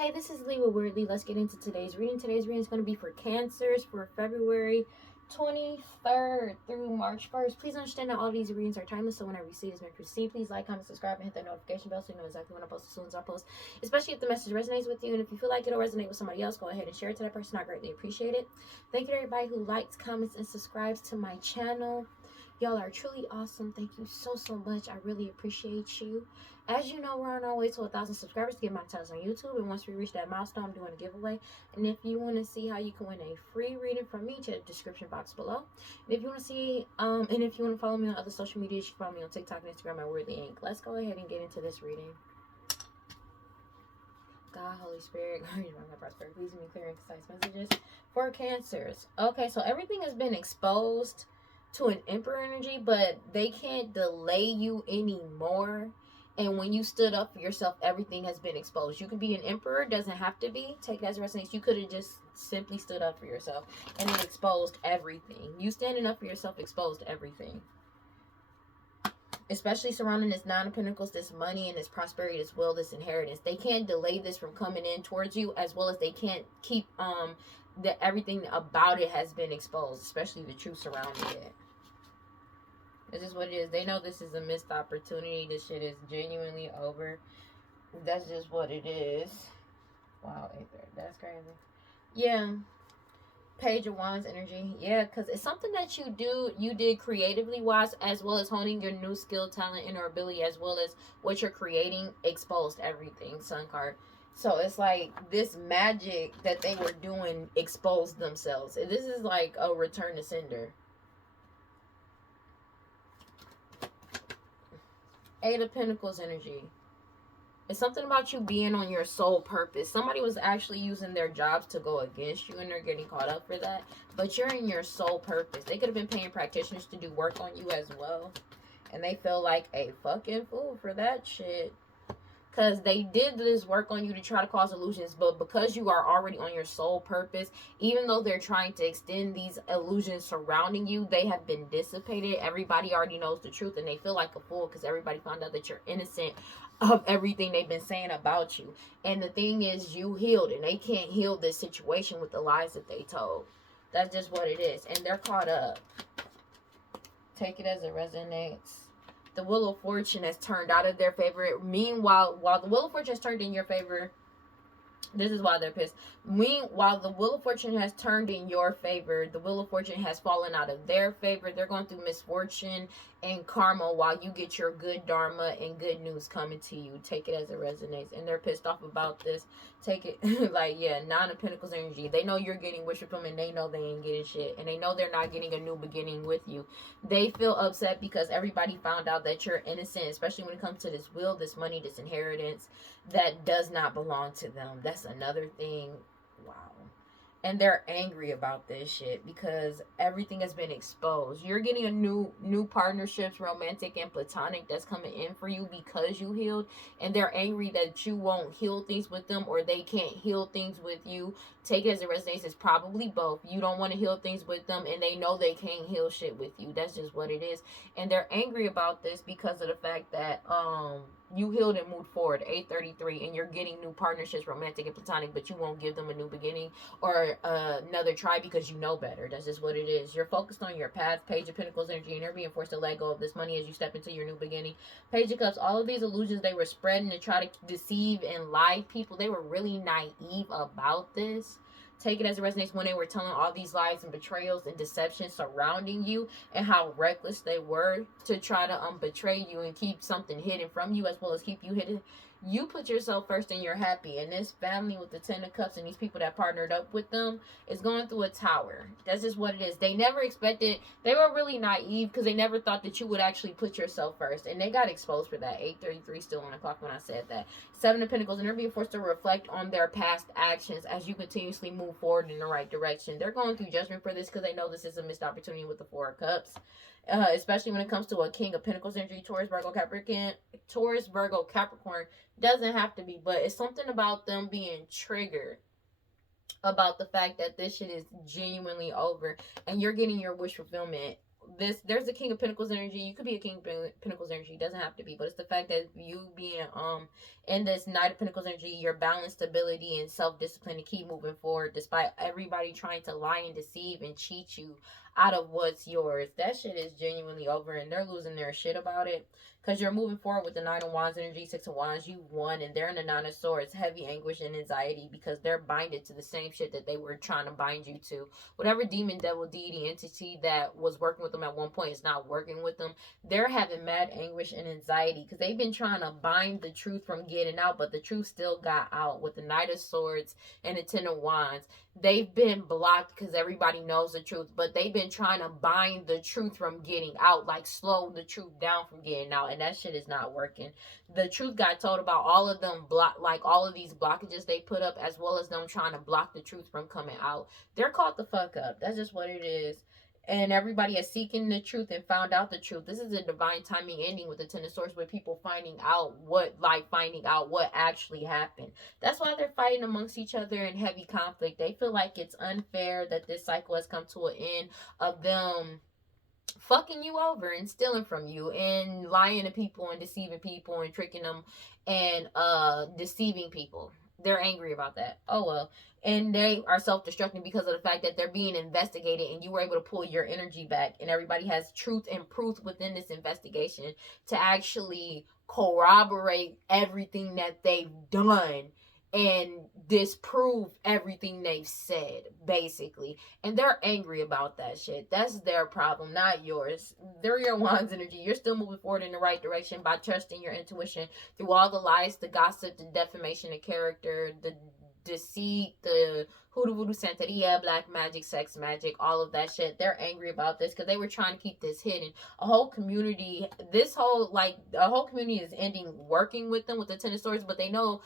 Hey, this is Lee with WeirdLee. Let's get into today's reading. Today's reading is going to be for Cancers for February 23rd through March 1st. Please understand that all these readings are timeless, so whenever you see this, proceed. Please like, comment, subscribe, and hit that notification bell so you know exactly when I post as soon as I post, especially if the message resonates with you. And if you feel like it'll resonate with somebody else, go ahead and share it to that person. I greatly appreciate it. Thank you to everybody who likes, comments, and subscribes to my channel. Y'all are truly awesome. Thank you so much. I really appreciate you. As you know, we're on our way to 1,000 subscribers to get monetized on YouTube. And once we reach that milestone, I'm doing a giveaway. And if you want to see how you can win a free reading from me, check the description box below. And if you want to see, and if you want to follow me on other social media, you can follow me on TikTok and Instagram at WeirdLee Inc. Let's go ahead and get into this reading. God, Holy Spirit, prosperity, please give me clear and concise messages for Cancers. Okay, so everything has been exposed to an Emperor energy, but they can't delay you anymore. And when you stood up for yourself, everything has been exposed. You could be an Emperor, doesn't have to be. Take it as a resonates. You could have just simply stood up for yourself, and it exposed everything. You standing up for yourself exposed everything. Especially surrounding this Nine of Pentacles, this money and this prosperity, this will, this inheritance. They can't delay this from coming in towards you, as well as they can't keep everything about it has been exposed, especially the truth surrounding it. This is what it is. They know this is a missed opportunity. This shit is genuinely over. That's just what it is. Wow, that's crazy. Yeah. Page of Wands energy. Yeah, because it's something that you did creatively wise, as well as honing your new skill, talent, and or ability, as well as what you're creating, exposed everything, Sun card. So it's like this magic that they were doing exposed themselves. This is like a return to sender. Eight of Pentacles energy. It's something about you being on your sole purpose. Somebody was actually using their jobs to go against you, and they're getting caught up for that. But you're in your sole purpose. They could have been paying practitioners to do work on you as well. And they feel like a fucking fool for that shit. Because they did this work on you to try to cause illusions, but because you are already on your sole purpose, even though they're trying to extend these illusions surrounding you, they have been dissipated. Everybody already knows the truth, and they feel like a fool because everybody found out that you're innocent of everything they've been saying about you. And the thing is, you healed, and they can't heal this situation with the lies that they told. That's just what it is. And they're caught up. Take it as it resonates. The Wheel of Fortune has turned out of their favor. Meanwhile, while the Wheel of Fortune has turned in your favor, this is why they're pissed. While the Wheel of Fortune has turned in your favor, the Wheel of Fortune has fallen out of their favor. They're going through misfortune and karma while you get your good dharma and good news coming to you. Take it as it resonates. And they're pissed off about this. Take it like, yeah, Nine of Pentacles energy. They know you're getting wish from them, and they know they ain't getting shit. And they know they're not getting a new beginning with you. They feel upset because everybody found out that you're innocent, especially when it comes to this will, this money, this inheritance that does not belong to them. That's another thing. Wow. And they're angry about this shit because everything has been exposed. You're getting a new partnerships, romantic and platonic, that's coming in for you because you healed. And they're angry that you won't heal things with them, or they can't heal things with you. Take it as it resonates. It's probably both. You don't want to heal things with them, and they know they can't heal shit with you. That's just what it is. And they're angry about this because of the fact that you healed and moved forward. 833, and you're getting new partnerships, romantic and platonic, but you won't give them a new beginning or another try because you know better. That's just what it is. You're focused on your path. Page of Pentacles energy, and you're being forced to let go of this money as you step into your new beginning. Page of Cups, all of these illusions they were spreading to try to deceive and lie people, they were really naive about this. Take it as it resonates when they were telling all these lies and betrayals and deception surrounding you, and how reckless they were to try to betray you and keep something hidden from you, as well as keep you hidden. You put yourself first and you're happy. And this family with the 10 of Cups and these people that partnered up with them is going through a tower. That's just what it is. They never expected. They were really naive because they never thought that you would actually put yourself first. And they got exposed for that. 833 still on the clock when I said that. 7 of Pentacles, and they're being forced to reflect on their past actions as you continuously move forward in the right direction. They're going through judgment for this because they know this is a missed opportunity with the 4 of Cups. Especially when it comes to a King of Pentacles energy, Taurus, Virgo, Capricorn. Doesn't have to be, but it's something about them being triggered about the fact that this shit is genuinely over and you're getting your wish fulfillment. there's a King of Pentacles energy. You could be a King of Pentacles energy. It doesn't have to be, but it's the fact that you being in this Knight of Pentacles energy, your balanced stability and self-discipline to keep moving forward despite everybody trying to lie and deceive and cheat you out of what's yours. That shit is genuinely over, and they're losing their shit about it. Because you're moving forward with the Nine of Wands energy, Six of Wands, you've won, and they're in the Nine of Swords, heavy anguish and anxiety because they're binded to the same shit that they were trying to bind you to. Whatever demon, devil, deity, entity that was working with them at one point is not working with them. They're having mad anguish and anxiety because they've been trying to bind the truth from getting out, but the truth still got out with the Knight of Swords and the Ten of Wands. They've been blocked because everybody knows the truth, but they've been trying to bind the truth from getting out, like slow the truth down from getting out, and that shit is not working. The truth got told about all of them like all of these blockages they put up, as well as them trying to block the truth from coming out. They're caught the fuck up. That's just what it is. And everybody is seeking the truth and found out the truth. This is a divine timing ending with the Ten of Swords, with people finding out what actually happened. That's why they're fighting amongst each other in heavy conflict. They feel like it's unfair that this cycle has come to an end of them fucking you over and stealing from you and lying to people and deceiving people and tricking them and deceiving people. They're angry about that. Oh well. And they are self-destructing because of the fact that they're being investigated, and you were able to pull your energy back, and everybody has truth and proof within this investigation to actually corroborate everything that they've done and disprove everything they've said, basically. And they're angry about that shit. That's their problem, not yours. They're your Wands energy. You're still moving forward in the right direction by trusting your intuition through all the lies, the gossip, the defamation of character, the deceit, the hoodoo voodoo santeria, black magic, sex magic, all of that shit. They're angry about this because they were trying to keep this hidden. A whole community is ending working with them with the Ten of Swords, but they know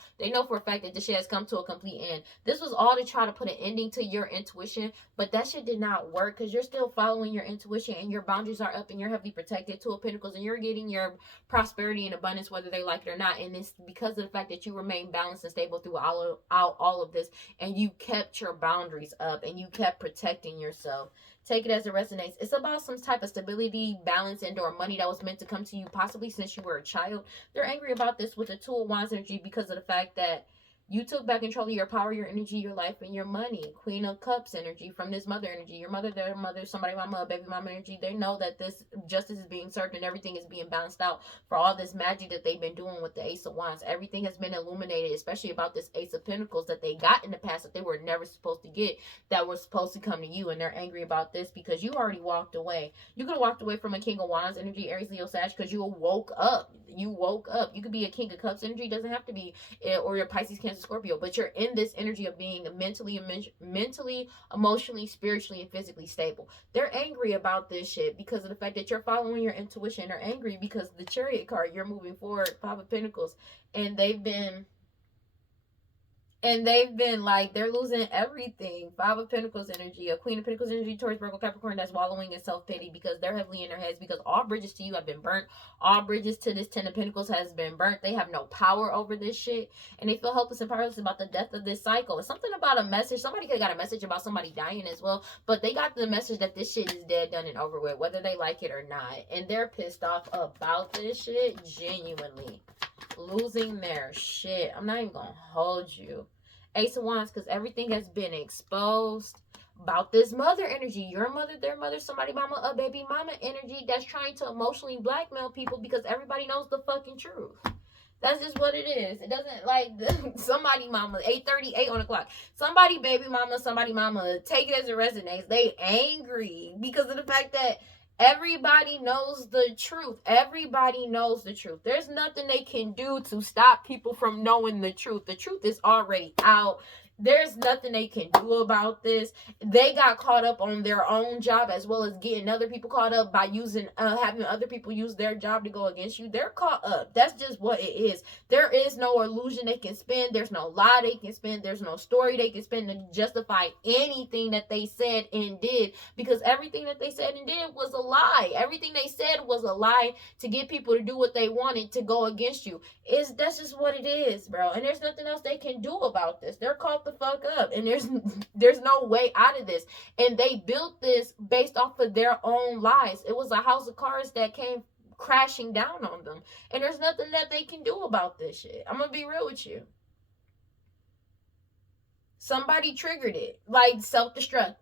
for a fact that this shit has come to a complete end. This was all to try to put an ending to your intuition, but that shit did not work because you're still following your intuition and your boundaries are up and you're heavily protected. Two of Pentacles, and you're getting your prosperity and abundance whether they like it or not. And it's because of the fact that you remain balanced and stable through all of this, and you kept your boundaries up and you kept protecting yourself. Take it as it resonates. It's about some type of stability, balance, and or money that was meant to come to you possibly since you were a child. They're angry about this with the Two of Wands energy because of the fact that you took back control of your power, your energy, your life, and your money. Queen of Cups energy from this mother energy. Your mother, their mother, somebody mama, baby mama energy. They know that this justice is being served and everything is being balanced out for all this magic that they've been doing with the Ace of Wands. Everything has been illuminated, especially about this Ace of Pentacles that they got in the past that they were never supposed to get, that was supposed to come to you. And they're angry about this because you already walked away. You could have walked away from a King of Wands energy, Aries, Leo, Sag, because you woke up. You woke up. You could be a King of Cups energy. Doesn't have to be, or your Pisces, Cancer, Scorpio, but you're in this energy of being mentally, emotionally, spiritually, and physically stable. They're angry about this shit because of the fact that you're following your intuition. They're angry because the Chariot card, you're moving forward, Five of Pentacles, and they've been like, they're losing everything. Five of Pentacles energy, a Queen of Pentacles energy, Taurus, Virgo, Capricorn, that's wallowing in self-pity because they're heavily in their heads because all bridges to you have been burnt. All bridges to this Ten of Pentacles has been burnt. They have no power over this shit. And they feel helpless and powerless about the death of this cycle. It's something about a message. Somebody could have got a message about somebody dying as well. But they got the message that this shit is dead, done, and over with, whether they like it or not. And they're pissed off about this shit, genuinely. Losing their shit. I'm not even gonna hold you. Ace of Wands, because everything has been exposed about this mother energy. Your mother, their mother, somebody mama, a baby mama energy that's trying to emotionally blackmail people because everybody knows the fucking truth. That's just what it is. It doesn't like somebody mama, 8:38 on the clock. Somebody baby mama, somebody mama, take it as it resonates. They angry because of the fact that everybody knows the truth. Everybody knows the truth. There's nothing they can do to stop people from knowing the truth. The truth is already out. There's nothing they can do about this. They got caught up on their own job as well as getting other people caught up by using having other people use their job to go against you. They're caught up. That's just what it is. There is no illusion they can spin. There's no lie they can spin. There's no story they can spin to justify anything that they said and did, because everything that they said and did was a lie. Everything they said was a lie to get people to do what they wanted to go against you. That's just what it is, bro. And there's nothing else they can do about this. They're caught the fuck up. And there's no way out of this. And they built this based off of their own lies. It was a house of cards that came crashing down on them. And there's nothing that they can do about this shit. I'm gonna be real with you. Somebody triggered it. Like self-destruct.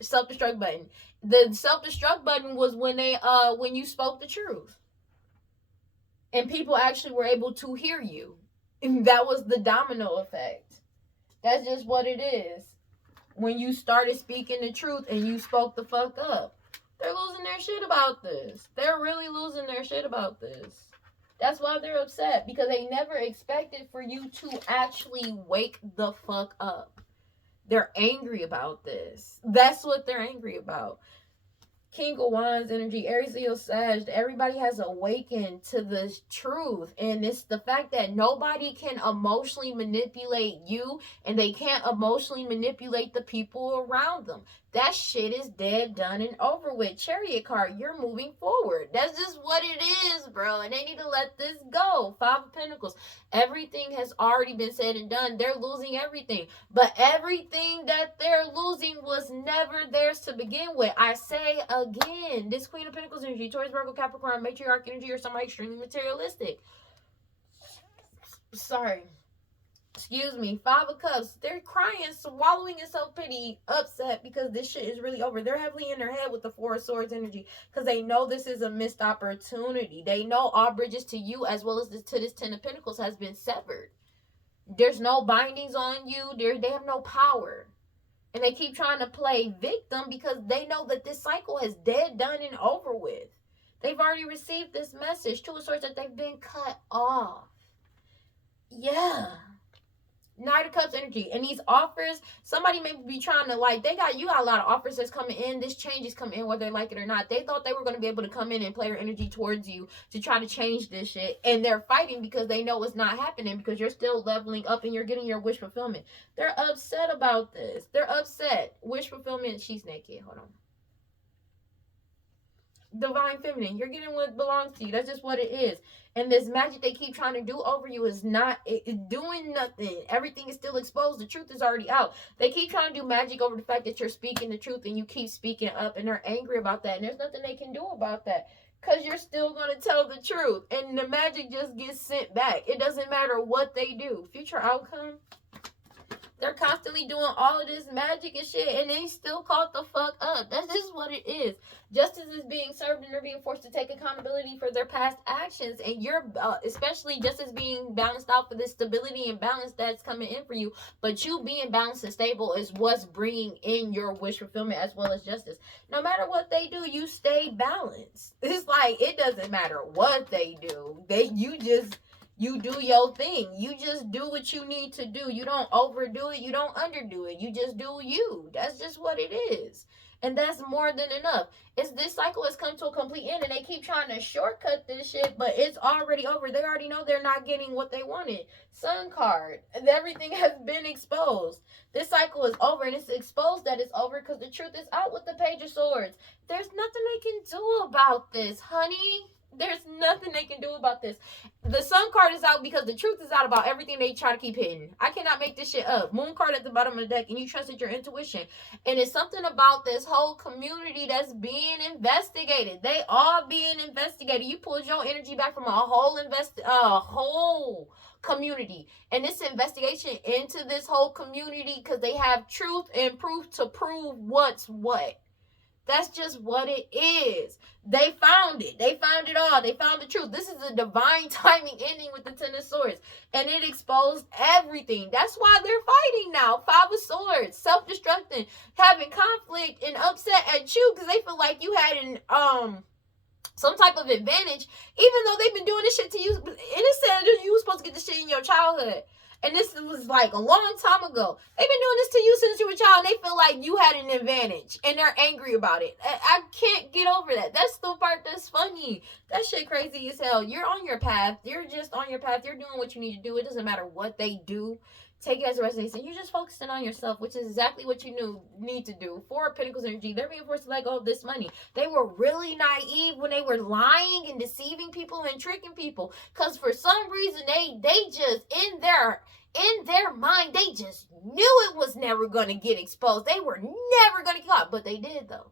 Self-destruct button. The self-destruct button was when you spoke the truth. And people actually were able to hear you. And that was the domino effect. That's just what it is. When you started speaking the truth and you spoke the fuck up. They're losing their shit about this. They're really losing their shit about this. That's why they're upset. Because they never expected for you to actually wake the fuck up. They're angry about this. That's what they're angry about. King of Wands energy, Aries, Leo, Sag, everybody has awakened to the truth. And it's the fact that nobody can emotionally manipulate you, and they can't emotionally manipulate the people around them. That shit is dead, done, and over with. Chariot card, you're moving forward. That's just what it is, bro. And they need to let this go. Five of Pentacles. Everything has already been said and done. They're losing everything. But everything that they're losing was never theirs to begin with. I say again, this Queen of Pentacles energy, Taurus, Virgo, Capricorn, matriarch energy, or somebody extremely materialistic. Sorry. Excuse me. Five of Cups. They're crying, swallowing in self-pity, upset because this shit is really over. They're heavily in their head with the Four of Swords energy because they know this is a missed opportunity. They know all bridges to you as well as to this Ten of Pentacles has been severed. There's no bindings on you. They have no power. And they keep trying to play victim because they know that this cycle is dead, done, and over with. They've already received this message. Two of Swords that they've been cut off. Yeah. Knight of Cups energy. And these offers, somebody may be trying to you got a lot of offers that's coming in. This change is coming in whether they like it or not. They thought they were going to be able to come in and play their energy towards you to try to change this shit. And they're fighting because they know it's not happening because you're still leveling up and you're getting your wish fulfillment. They're upset about this. They're upset. Wish fulfillment. She's naked. Hold on. Divine Feminine. You're getting what belongs to you. That's just what it is. And this magic they keep trying to do over you is not doing nothing. Everything is still exposed. The truth is already out. They keep trying to do magic over the fact that you're speaking the truth and you keep speaking up, and they're angry about that. And there's nothing they can do about that because you're still going to tell the truth. And the magic just gets sent back. It doesn't matter what they do. Future outcome. They're constantly doing all of this magic and shit, and they still caught the fuck up. That's just what it is. Justice is being served, and they're being forced to take accountability for their past actions. And you're, especially justice being balanced out for this stability and balance that's coming in for you. But you being balanced and stable is what's bringing in your wish fulfillment as well as justice. No matter what they do, you stay balanced. It's like, it doesn't matter what they do. You do your thing. You just do what you need to do. You don't overdo it. You don't underdo it. You just do you. That's just what it is. And that's more than enough. This cycle has come to a complete end, and they keep trying to shortcut this shit, but it's already over. They already know they're not getting what they wanted. Sun card. Everything has been exposed. This cycle is over, and it's exposed that it's over because the truth is out with the Page of Swords. There's nothing they can do about this, honey. There's nothing they can do about this. The Sun card is out because the truth is out about everything they try to keep hidden. I cannot make this shit up. Moon card at the bottom of the deck, and you trusted your intuition. And it's something about this whole community that's being investigated. They all being investigated. You pulled your energy back from a whole community. And this investigation into this whole community because they have truth and proof to prove what's what. That's just what it is. They found it. They found it all. They found the truth. This is a divine timing ending with the Ten of Swords. And it exposed everything. That's why they're fighting now. Five of Swords. Self-destructing. Having conflict and upset at you because they feel like you had some type of advantage. Even though they've been doing this shit to you. And it said you were supposed to get this shit in your childhood. And this was like a long time ago. They've been doing this to you since you were a child. And they feel like you had an advantage. And they're angry about it. I can't get over that. That's the part that's funny. That shit crazy as hell. You're on your path. You're just on your path. You're doing what you need to do. It doesn't matter what they do. Take it as a resonance. And you're just focusing on yourself, which is exactly what you need to do. Four of Pentacles energy. They're being forced to let go of this money. They were really naive when they were lying and deceiving people and tricking people. Because for some reason, they just, in their mind, they just knew it never going to get exposed. They were never going to get caught. But they did, though.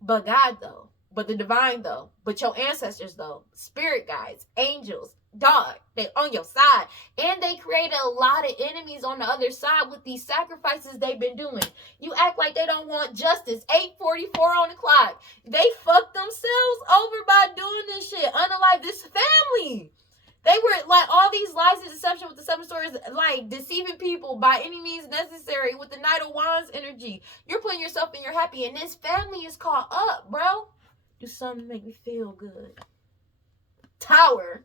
But God, though. But the divine, though. But your ancestors, though. Spirit guides, angels, dog, they on your side. And they created a lot of enemies on the other side with these sacrifices they've been doing. You act like they don't want justice. 8:44 on the clock. They fucked themselves over by doing this shit. Unalive this family. They were like all these lies and deception with the 7 stories, like deceiving people by any means necessary with the Knight of Wands energy. You're putting yourself in your happy, and this family is caught up, bro. Do something to make me feel good. Tower.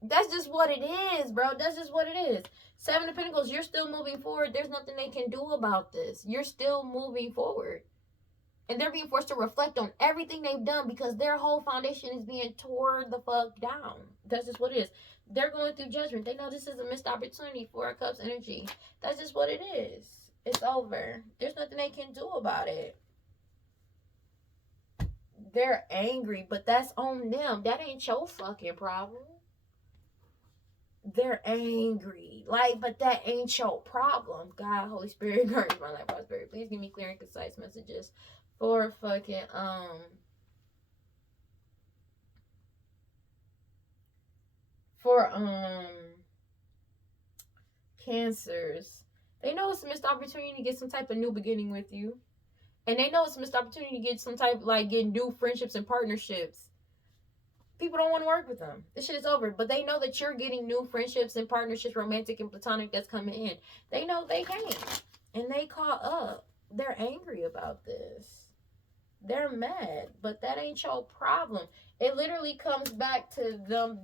That's just what it is, bro. That's just what it is. 7 of Pentacles, you're still moving forward. There's nothing they can do about this. You're still moving forward. And they're being forced to reflect on everything they've done because their whole foundation is being torn the fuck down. That's just what it is. They're going through judgment. They know this is a missed opportunity. 4 of Cups energy. That's just what it is. It's over. There's nothing they can do about it. They're angry, but that's on them. That ain't your fucking problem. They're angry. Like, but that ain't your problem. God, Holy Spirit, guard my life, prosperity. Please give me clear and concise messages for fucking, Cancers. They know it's a missed opportunity to get some type of new beginning with you. And they know it's a missed opportunity to get some type, like, get new friendships and partnerships. People don't want to work with them. This shit is over. But they know that you're getting new friendships and partnerships, romantic and platonic, that's coming in. They know they can't. And they caught up. They're angry about this. They're mad. But that ain't your problem. It literally comes back to them.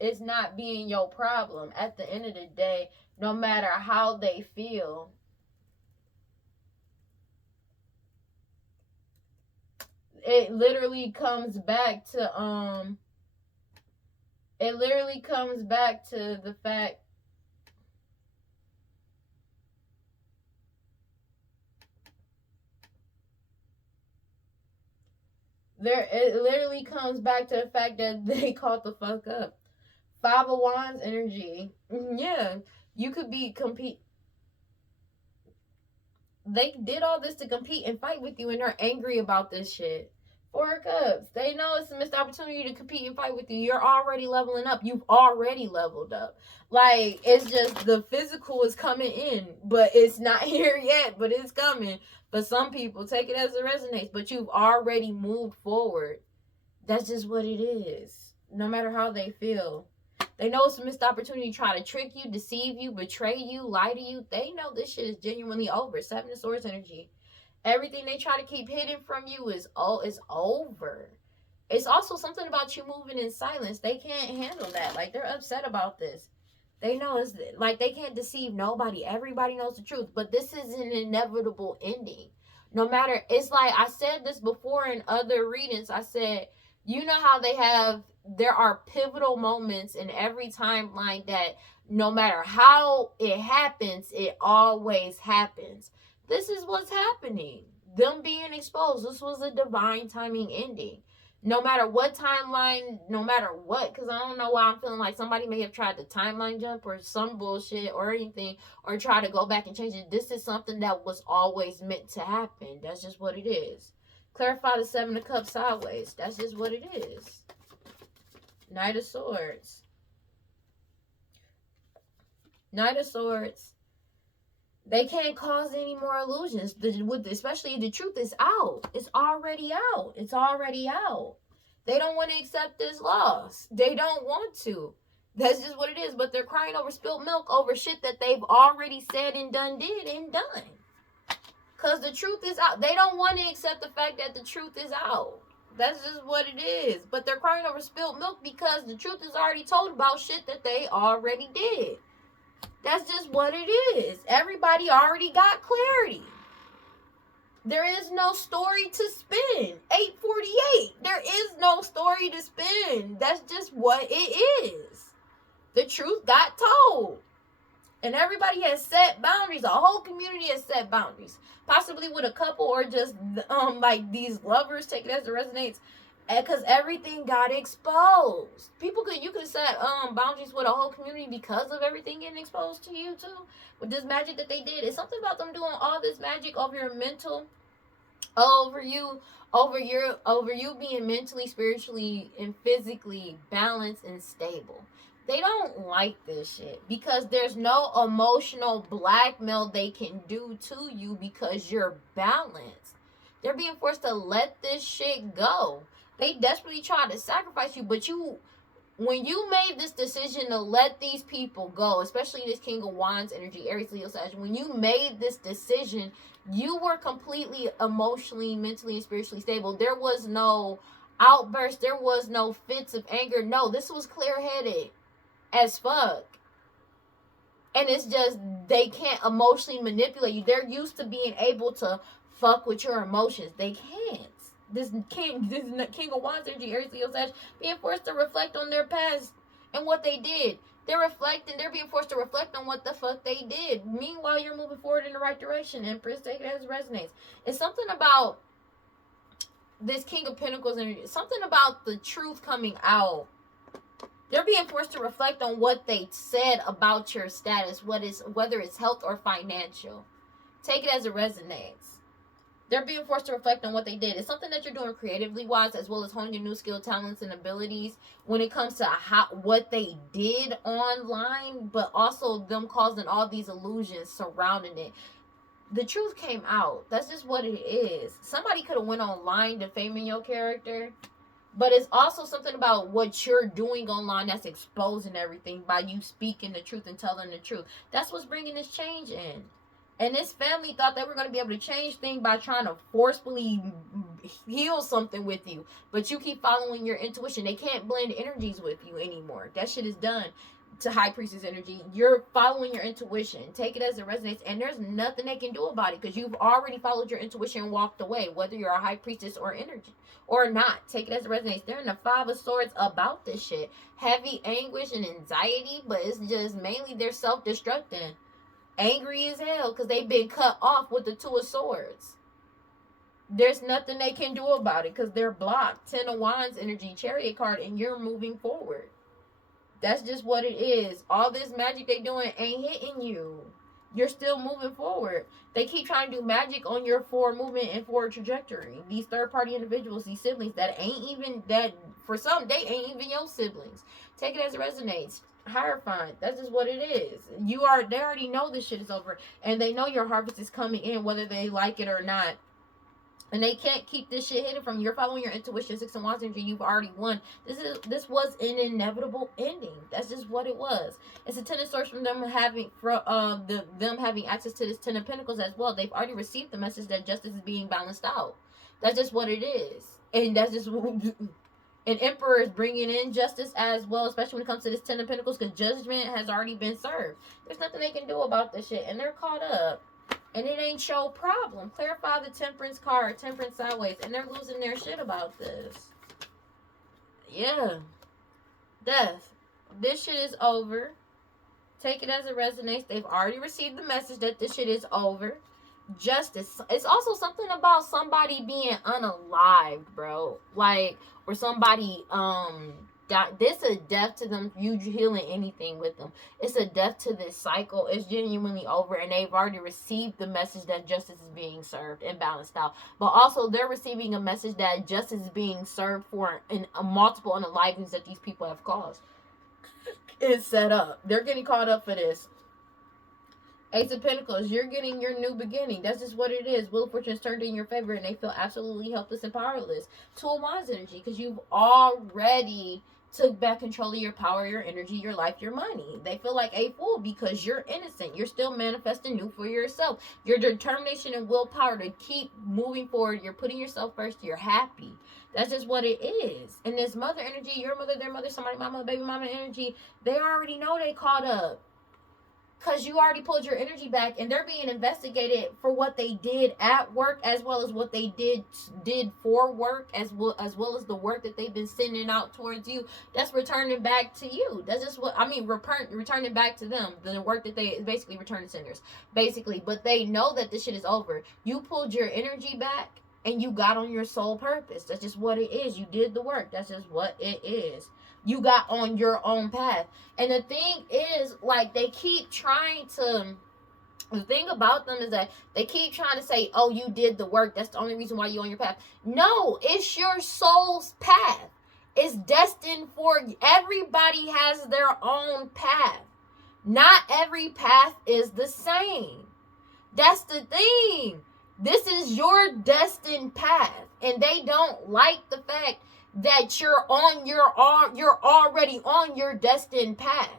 It's not being your problem. At the end of the day, no matter how they feel, it literally comes back to the fact that they caught the fuck up. 5 of Wands energy. Yeah, you could be they did all this to compete and fight with you, and they're angry about this shit. 4 of Cups. They know it's a missed opportunity to compete and fight with you. You're already leveling up. You've already leveled up. Like, it's just the physical is coming in, but it's not here yet, but it's coming. For some people, take it as it resonates, but you've already moved forward. That's just what it is. No matter how they feel. They know it's a missed opportunity to try to trick you, deceive you, betray you, lie to you. They know this shit is genuinely over. 7 of Swords energy. Everything they try to keep hidden from you is over. It's also something about you moving in silence. They can't handle that. Like, they're upset about this. They know it's like they can't deceive nobody. Everybody knows the truth. But this is an inevitable ending. No matter, it's like I said this before in other readings. I said, you know how there are pivotal moments in every timeline that no matter how it happens, it always happens. This is what's happening. Them being exposed. This was a divine timing ending. No matter what timeline, no matter what, because I don't know why I'm feeling like somebody may have tried to timeline jump or some bullshit or anything, or try to go back and change it. This is something that was always meant to happen. That's just what it is. Clarify the 7 of Cups sideways. That's just what it is. Knight of Swords. Knight of Swords. They can't cause any more illusions. Especially the truth is out. It's already out. It's already out. They don't want to accept this loss. They don't want to. That's just what it is. But they're crying over spilled milk over shit that they've already said and done. Because the truth is out. They don't want to accept the fact that the truth is out. That's just what it is. But they're crying over spilled milk because the truth is already told about shit that they already did. That's just what it is. Everybody already got clarity. There is no story to spin. 8:48. There is no story to spin. That's just what it is. The truth got told. And everybody has set boundaries. A whole community has set boundaries. Possibly with a couple or just like these lovers, take it as it resonates. Because everything got exposed. You could set boundaries with a whole community because of everything getting exposed to you too. With this magic that they did, it's something about them doing all this magic over your mental, over you, over you being mentally, spiritually, and physically balanced and stable. They don't like this shit because there's no emotional blackmail they can do to you because you're balanced. They're being forced to let this shit go. They desperately try to sacrifice you, but when you made this decision to let these people go, especially this King of Wands energy, Aries, Leo, Sagittarius, when you made this decision, you were completely emotionally, mentally, and spiritually stable. There was no outburst. There was no fits of anger. No, this was clear-headed as fuck. And it's just, they can't emotionally manipulate you. They're used to being able to fuck with your emotions. They can't. This King of Wands energy, Aries, Leo, Sagittarius, being forced to reflect on their past and what they did. They're being forced to reflect on what the fuck they did. Meanwhile, you're moving forward in the right direction. Empress, take it as it resonates. It's something about this King of Pentacles energy, something about the truth coming out. They're being forced to reflect on what they said about your status, whether it's health or financial. Take it as it resonates. They're being forced to reflect on what they did. It's something that you're doing creatively wise, as well as honing your new skill, talents, and abilities when it comes to what they did online, but also them causing all these illusions surrounding it. The truth came out. That's just what it is. Somebody could have went online defaming your character, but it's also something about what you're doing online that's exposing everything by you speaking the truth and telling the truth. That's what's bringing this change in. And this family thought they were going to be able to change things by trying to forcefully heal something with you. But you keep following your intuition. They can't blend energies with you anymore. That shit is done to High Priestess energy. You're following your intuition. Take it as it resonates. And there's nothing they can do about it because you've already followed your intuition and walked away. Whether you're a High Priestess or energy or not. Take it as it resonates. They're in the Five of Swords about this shit. Heavy anguish and anxiety. But it's just mainly they're self-destructing. Angry as hell because they've been cut off with the Two of Swords. There's nothing they can do about it because they're blocked. Ten of Wands energy, Chariot card, and you're moving forward. That's just what it is. All this magic they doing ain't hitting you. You're still moving forward. They keep trying to do magic on your forward movement and forward trajectory. These third-party individuals, these siblings that for some, they ain't even your siblings. Take it as it resonates. Hierophant, that's just what it is. They already know this shit is over, and they know your harvest is coming in whether they like it or not, and they can't keep this shit hidden from you. You're following your intuition. Six of Wands energy, you've already won. This was an inevitable ending. That's just what it was. It's a Ten of Swords from them having access to this Ten of Pentacles as well. They've already received the message that justice is being balanced out. That's just what it is, and that's just an Emperor is bringing in justice as well, especially when it comes to this Ten of Pentacles, because judgment has already been served. There's nothing they can do about this shit, and they're caught up, and it ain't your problem. Clarify the Temperance card, Temperance sideways, and they're losing their shit about this. Yeah. Death. This shit is over. Take it as it resonates. They've already received the message that this shit is over. Justice. It's also something about somebody being unalived, bro. Like, or somebody this a death to them. You healing anything with them, it's a death to this cycle. It's genuinely over, and they've already received the message that justice is being served and balanced out. But also they're receiving a message that justice is being served for in multiple unalivings that these people have caused. It's set up. They're getting caught up for this. Ace of Pentacles, you're getting your new beginning. That's just what it is. Wheel of Fortune is turned in your favor, and they feel absolutely helpless and powerless. Two of Wands energy, because you've already took back control of your power, your energy, your life, your money. They feel like a fool because you're innocent. You're still manifesting new for yourself. Your determination and willpower to keep moving forward. You're putting yourself first. You're happy. That's just what it is. And this mother energy, your mother, their mother, somebody mama, baby mama energy, they already know they caught up. Because you already pulled your energy back, and they're being investigated for what they did at work, as well as what they did for work, as well as the work that they've been sending out towards you. That's returning back to you. That's just what I mean. Returning back to them, the work that they basically return to senders, basically. But they know that this shit is over. You pulled your energy back. and you got on your soul purpose. That's just what it is. You did the work. That's just what it is. You got on your own path. And the thing is, like, they keep trying to, the thing about them is that they keep trying to say, oh, you did the work, that's the only reason why you're on your path. No, it's your soul's path. It's destined for, everybody has their own path. Not every path is the same. That's the thing. This is your destined path, and they don't like the fact that you're already on your destined path.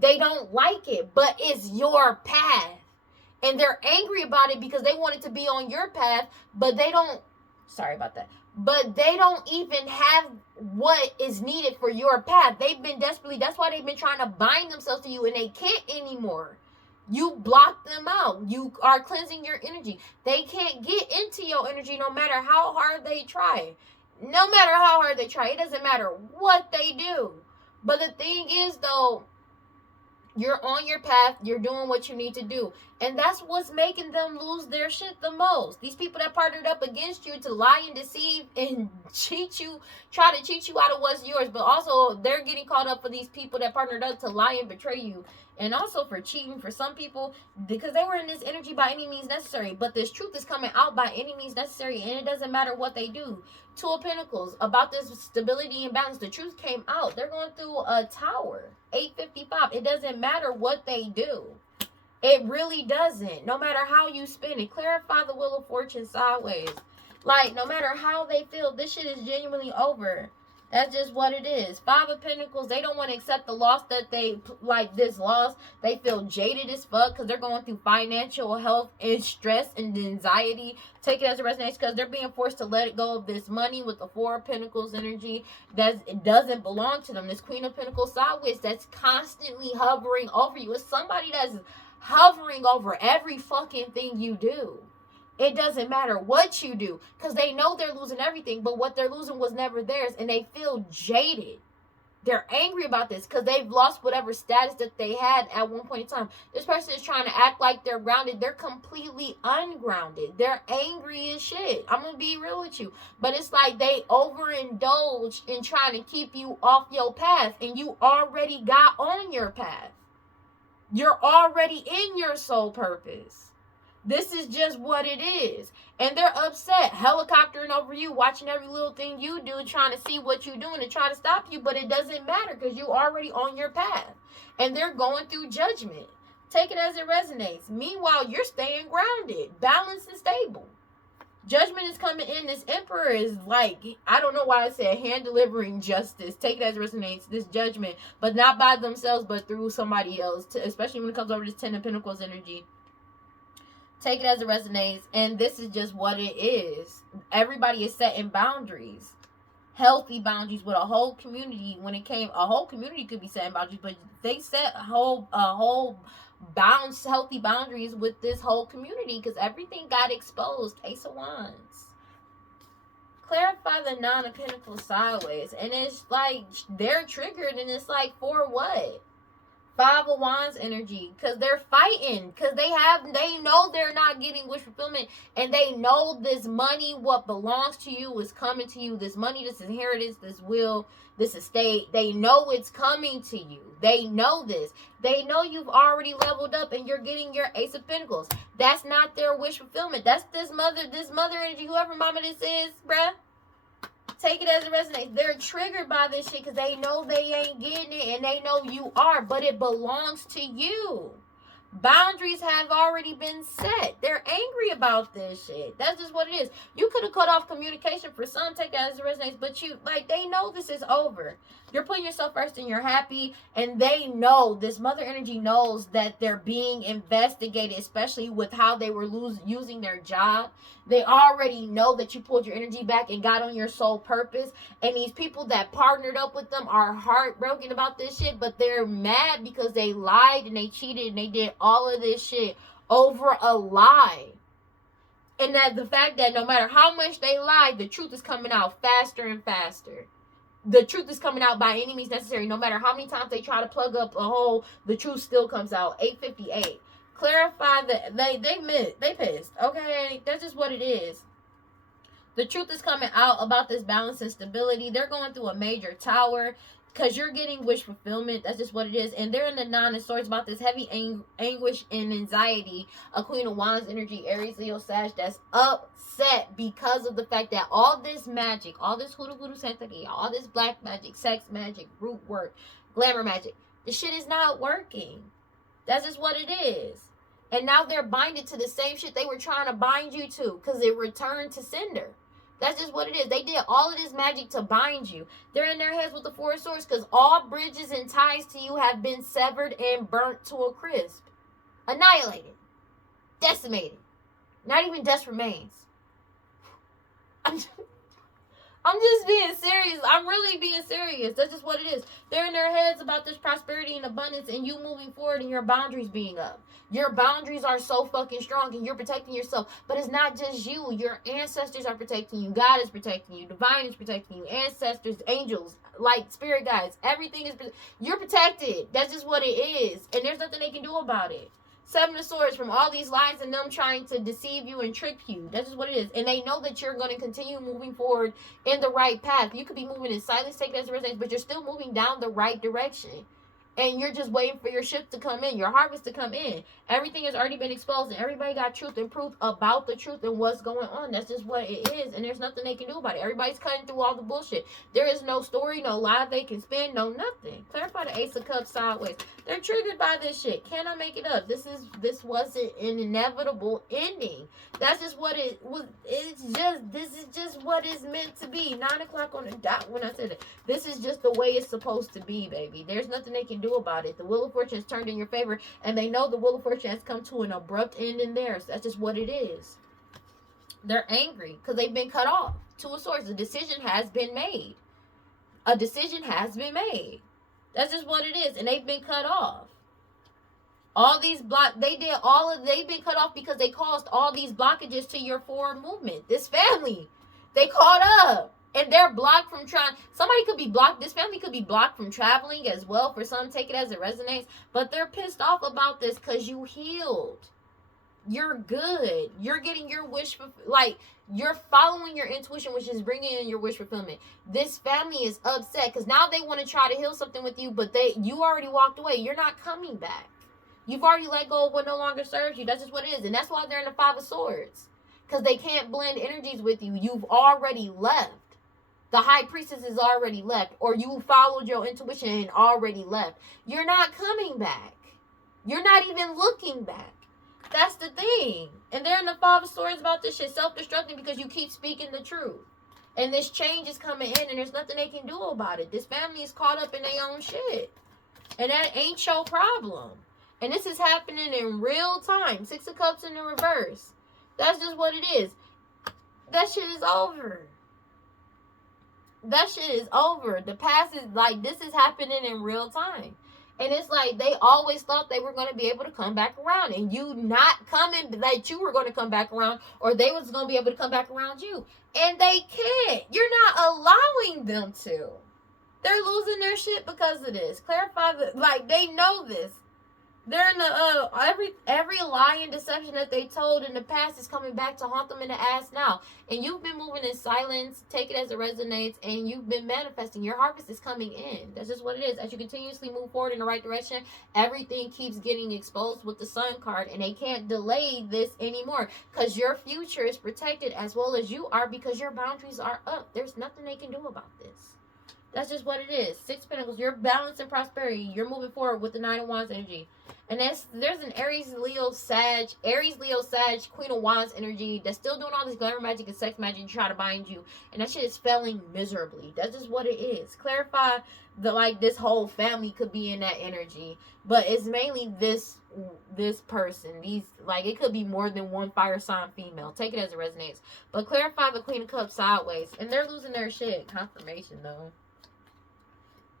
They don't like it, but it's your path. And they're angry about it because they want it to be on your path, but they don't, sorry about that, but they don't even have what is needed for your path. They've been desperately, that's why they've been trying to bind themselves to you, and they can't anymore. You block them out. You are cleansing your energy. They can't get into your energy no matter how hard they try. No matter how hard they try. It doesn't matter what they do. But the thing is, though, you're on your path. You're doing what you need to do. And that's what's making them lose their shit the most. These people that partnered up against you to lie and deceive and cheat you, try to cheat you out of what's yours. But also, they're getting caught up for these people that partnered up to lie and betray you. And also for cheating for some people, because they were in this energy by any means necessary. But this truth is coming out by any means necessary. And it doesn't matter what they do. Two of Pentacles, about this stability and balance. The truth came out. They're going through a tower. 855. It doesn't matter what they do. It really doesn't. No matter how you spin it. Clarify the Wheel of Fortune sideways. Like, no matter how they feel, this shit is genuinely over. That's just what it is. Five of Pentacles, they don't want to accept the loss that they, like this loss. They feel jaded as fuck because they're going through financial health and stress and anxiety. Take it as it resonates because they're being forced to let it go of this money with the Four of Pentacles energy that doesn't belong to them. This Queen of Pentacles sideways that's constantly hovering over you. It's somebody that's hovering over every fucking thing you do. It doesn't matter what you do because they know they're losing everything, but what they're losing was never theirs, and they feel jaded. They're angry about this because they've lost whatever status that they had at one point in time. This person is trying to act like they're grounded. They're completely ungrounded. They're angry as shit. I'm going to be real with you. But it's like they overindulge in trying to keep you off your path, and you already got on your path. You're already in your soul purpose. This is just what it is. And they're upset, helicoptering over you, watching every little thing you do, trying to see what you're doing and try to stop you. But it doesn't matter because you're already on your path. And they're going through judgment. Take it as it resonates. Meanwhile, you're staying grounded, balanced, and stable. Judgment is coming in. This Emperor is like, I don't know why I said hand delivering justice. Take it as it resonates. This judgment, but not by themselves, but through somebody else. Especially when it comes over this Ten of Pentacles energy. Take it as it resonates. And this is just what it is. Everybody is setting boundaries. Healthy boundaries with a whole community. When it came, a whole community could be setting boundaries. But they set healthy boundaries with this whole community. Because everything got exposed. Ace of Wands. Clarify the Nine of Pentacles sideways. And it's like, they're triggered. And it's like, for what? Five of Wands energy, because they're fighting, because they know they're not getting wish fulfillment, and they know this money, what belongs to you, is coming to you. This money, this inheritance, this will, this estate, they know it's coming to you. They know this. They know you've already leveled up, and you're getting your Ace of Pentacles. That's not their wish fulfillment. That's this mother energy, whoever mama this is, bruh. Take it as it resonates. They're triggered by this shit because they know they ain't getting it, and they know you are, but it belongs to you. Boundaries have already been set. They're angry about this shit. That's just what it is. You could have cut off communication for some, take it as it resonates, but they know this is over. You're putting yourself first and you're happy, and they know, this mother energy knows that they're being investigated, especially with how they were using their job. They already know that you pulled your energy back and got on your soul purpose, and these people that partnered up with them are heartbroken about this shit, but they're mad because they lied and they cheated and they did all of this shit over a lie. And that the fact that no matter how much they lied, the truth is coming out faster and faster. The truth is coming out by any means necessary. No matter how many times they try to plug up a hole, the truth still comes out. 858. Clarify that they pissed. Okay, that's just what it is. The truth is coming out about this balance and stability. They're going through a major tower because you're getting wish fulfillment. That's just what it is. And they're in the Nine of Swords about this heavy anguish and anxiety. A Queen of Wands energy, Aries, Leo, Sag, that's upset because of the fact that all this magic, all this hoodoo voodoo santeria, all this black magic, sex magic, root work, glamour magic, the shit is not working. That's just what it is. And now they're binded to the same shit they were trying to bind you to because it returned to sender. That's just what it is. They did all of this magic to bind you. They're in their heads with the Four of Swords because all bridges and ties to you have been severed and burnt to a crisp. Annihilated. Decimated. Not even dust remains. I'm just being serious. I'm really being serious. That's just what it is. They're in their heads about this prosperity and abundance and you moving forward and your boundaries being up. Your boundaries are so fucking strong and you're protecting yourself. But it's not just you. Your ancestors are protecting you. God is protecting you. Divine is protecting you. Ancestors, angels, like spirit guides. Everything is... You're protected. That's just what it is. And there's nothing they can do about it. Seven of Swords from all these lies and them trying to deceive you and trick you. That's just what it is. And they know that you're going to continue moving forward in the right path. You could be moving in silence, take it as a resonance, but you're still moving down the right direction. And you're just waiting for your shift to come in, your harvest to come in. Everything has already been exposed and everybody got truth and proof about the truth and what's going on. That's just what it is. And there's nothing they can do about it. Everybody's cutting through all the bullshit. There is no story, no lie they can spin, no nothing. Clarify the Ace of Cups sideways. They're triggered by this shit. Can I make it up? This wasn't an inevitable ending. That's just what it was. This is just what it's meant to be. 9 o'clock on the dot when I said it. This is just the way it's supposed to be, baby. There's nothing they can do about it. The Wheel of Fortune has turned in your favor, and they know the Wheel of Fortune has come to an abrupt end in theirs. That's just what it is. They're angry because they've been cut off. Two of Swords. A decision has been made. A decision has been made. That's just what it is, and they've been cut off. All these they've been cut off because they caused all these blockages to your forward movement. This family, they caught up. And they're blocked from trying. Somebody could be blocked. This family could be blocked from traveling as well. For some, take it as it resonates. But they're pissed off about this because you healed. You're good. You're getting your wish. You're following your intuition, which is bringing in your wish fulfillment. This family is upset because now they want to try to heal something with you. But you already walked away. You're not coming back. You've already let go of what no longer serves you. That's just what it is. And that's why they're in the Five of Swords. Because they can't blend energies with you. You've already left. The High Priestess is already left. Or you followed your intuition and already left. You're not coming back. You're not even looking back. That's the thing. And they're in the Five of Swords about this shit. Self-destructing because you keep speaking the truth. And this change is coming in and there's nothing they can do about it. This family is caught up in their own shit. And that ain't your problem. And this is happening in real time. Six of Cups in the reverse. That's just what it is. That shit is over. That shit is over. The past is this is happening in real time. And it's like they always thought they were going to be able to come back around. And you not coming, that you were going to come back around. Or they was going to be able to come back around you. And they can't. You're not allowing them to. They're losing their shit because of this. Clarify that. They know this. They're in the, every lie and deception that they told in the past is coming back to haunt them in the ass now. And you've been moving in silence, take it as it resonates, and you've been manifesting. Your harvest is coming in. That's just what it is. As you continuously move forward in the right direction, everything keeps getting exposed with the Sun card, and they can't delay this anymore because your future is protected as well as you are because your boundaries are up. There's nothing they can do about this. That's just what it is. Six of Pentacles. You're balanced in prosperity. You're moving forward with the Nine of Wands energy. And there's an Aries, Leo, Sag, Queen of Wands energy that's still doing all this glamour magic and sex magic to try to bind you. And that shit is failing miserably. That's just what it is. Clarify this whole family could be in that energy. But it's mainly this person. It could be more than one fire sign female. Take it as it resonates. But clarify the Queen of Cups sideways. And they're losing their shit. Confirmation though.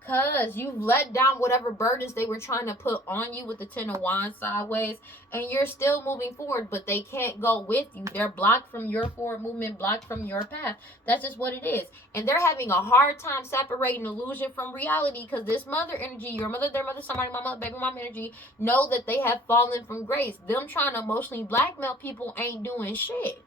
Because you've let down whatever burdens they were trying to put on you with the Ten of Wands sideways. And you're still moving forward, but they can't go with you. They're blocked from your forward movement, blocked from your path. That's just what it is. And they're having a hard time separating illusion from reality because this mother energy, your mother, their mother, somebody, mama, baby mom energy, know that they have fallen from grace. Them trying to emotionally blackmail people ain't doing shit.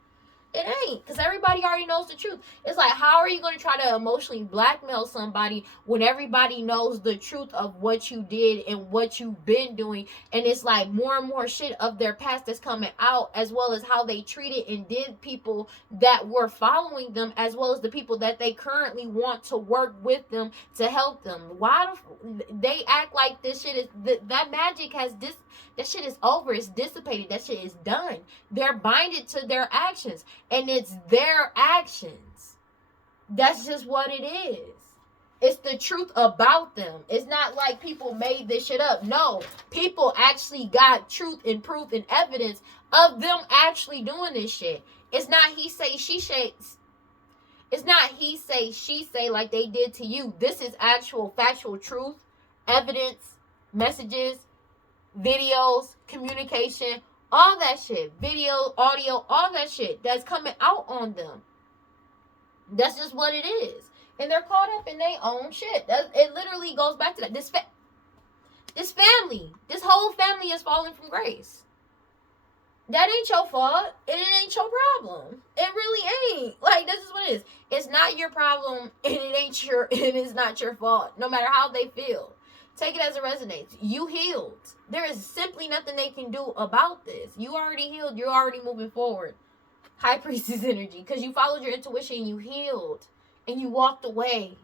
It ain't, because everybody already knows the truth. It's like, how are you going to try to emotionally blackmail somebody when everybody knows the truth of what you did and what you've been doing? And it's like more and more shit of their past that's coming out, as well as how they treated and did people that were following them, as well as the people that they currently want to work with them to help them. Why they act like this shit is, that magic has that shit is over. It's dissipated. That shit is done. They're binded to their actions. And it's their actions. That's just what it is. It's the truth about them. It's not like people made this shit up. No. People actually got truth and proof and evidence of them actually doing this shit. It's not he say, she say. It's not he say, she say like they did to you. This is actual factual truth, evidence, messages, videos, communication, all that shit, video, audio, all that shit that's coming out on them. That's just what it is. And they're caught up in their own shit. It literally goes back to that. This family, this whole family is falling from grace. That ain't your fault, and it ain't your problem. It really ain't. Like, this is what it is. It's not your problem, and it is not your fault, no matter how they feel. Take it as it resonates. You healed. There is simply nothing they can do about this. You already healed. You're already moving forward. High Priestess energy. Because you followed your intuition and you healed. And you walked away.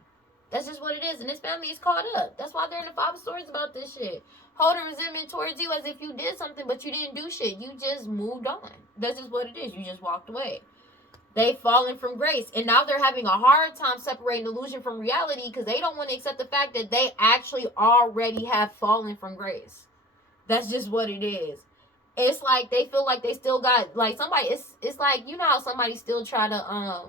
That's just what it is. And this family is caught up. That's why they're in the Five of Swords about this shit. Holding resentment towards you as if you did something, but you didn't do shit. You just moved on. That's just what it is. You just walked away. They've fallen from grace. And now they're having a hard time separating illusion from reality because they don't want to accept the fact that they actually already have fallen from grace. That's just what it is. It's like they feel like they still got, like, somebody, it's like, you know how somebody still try to,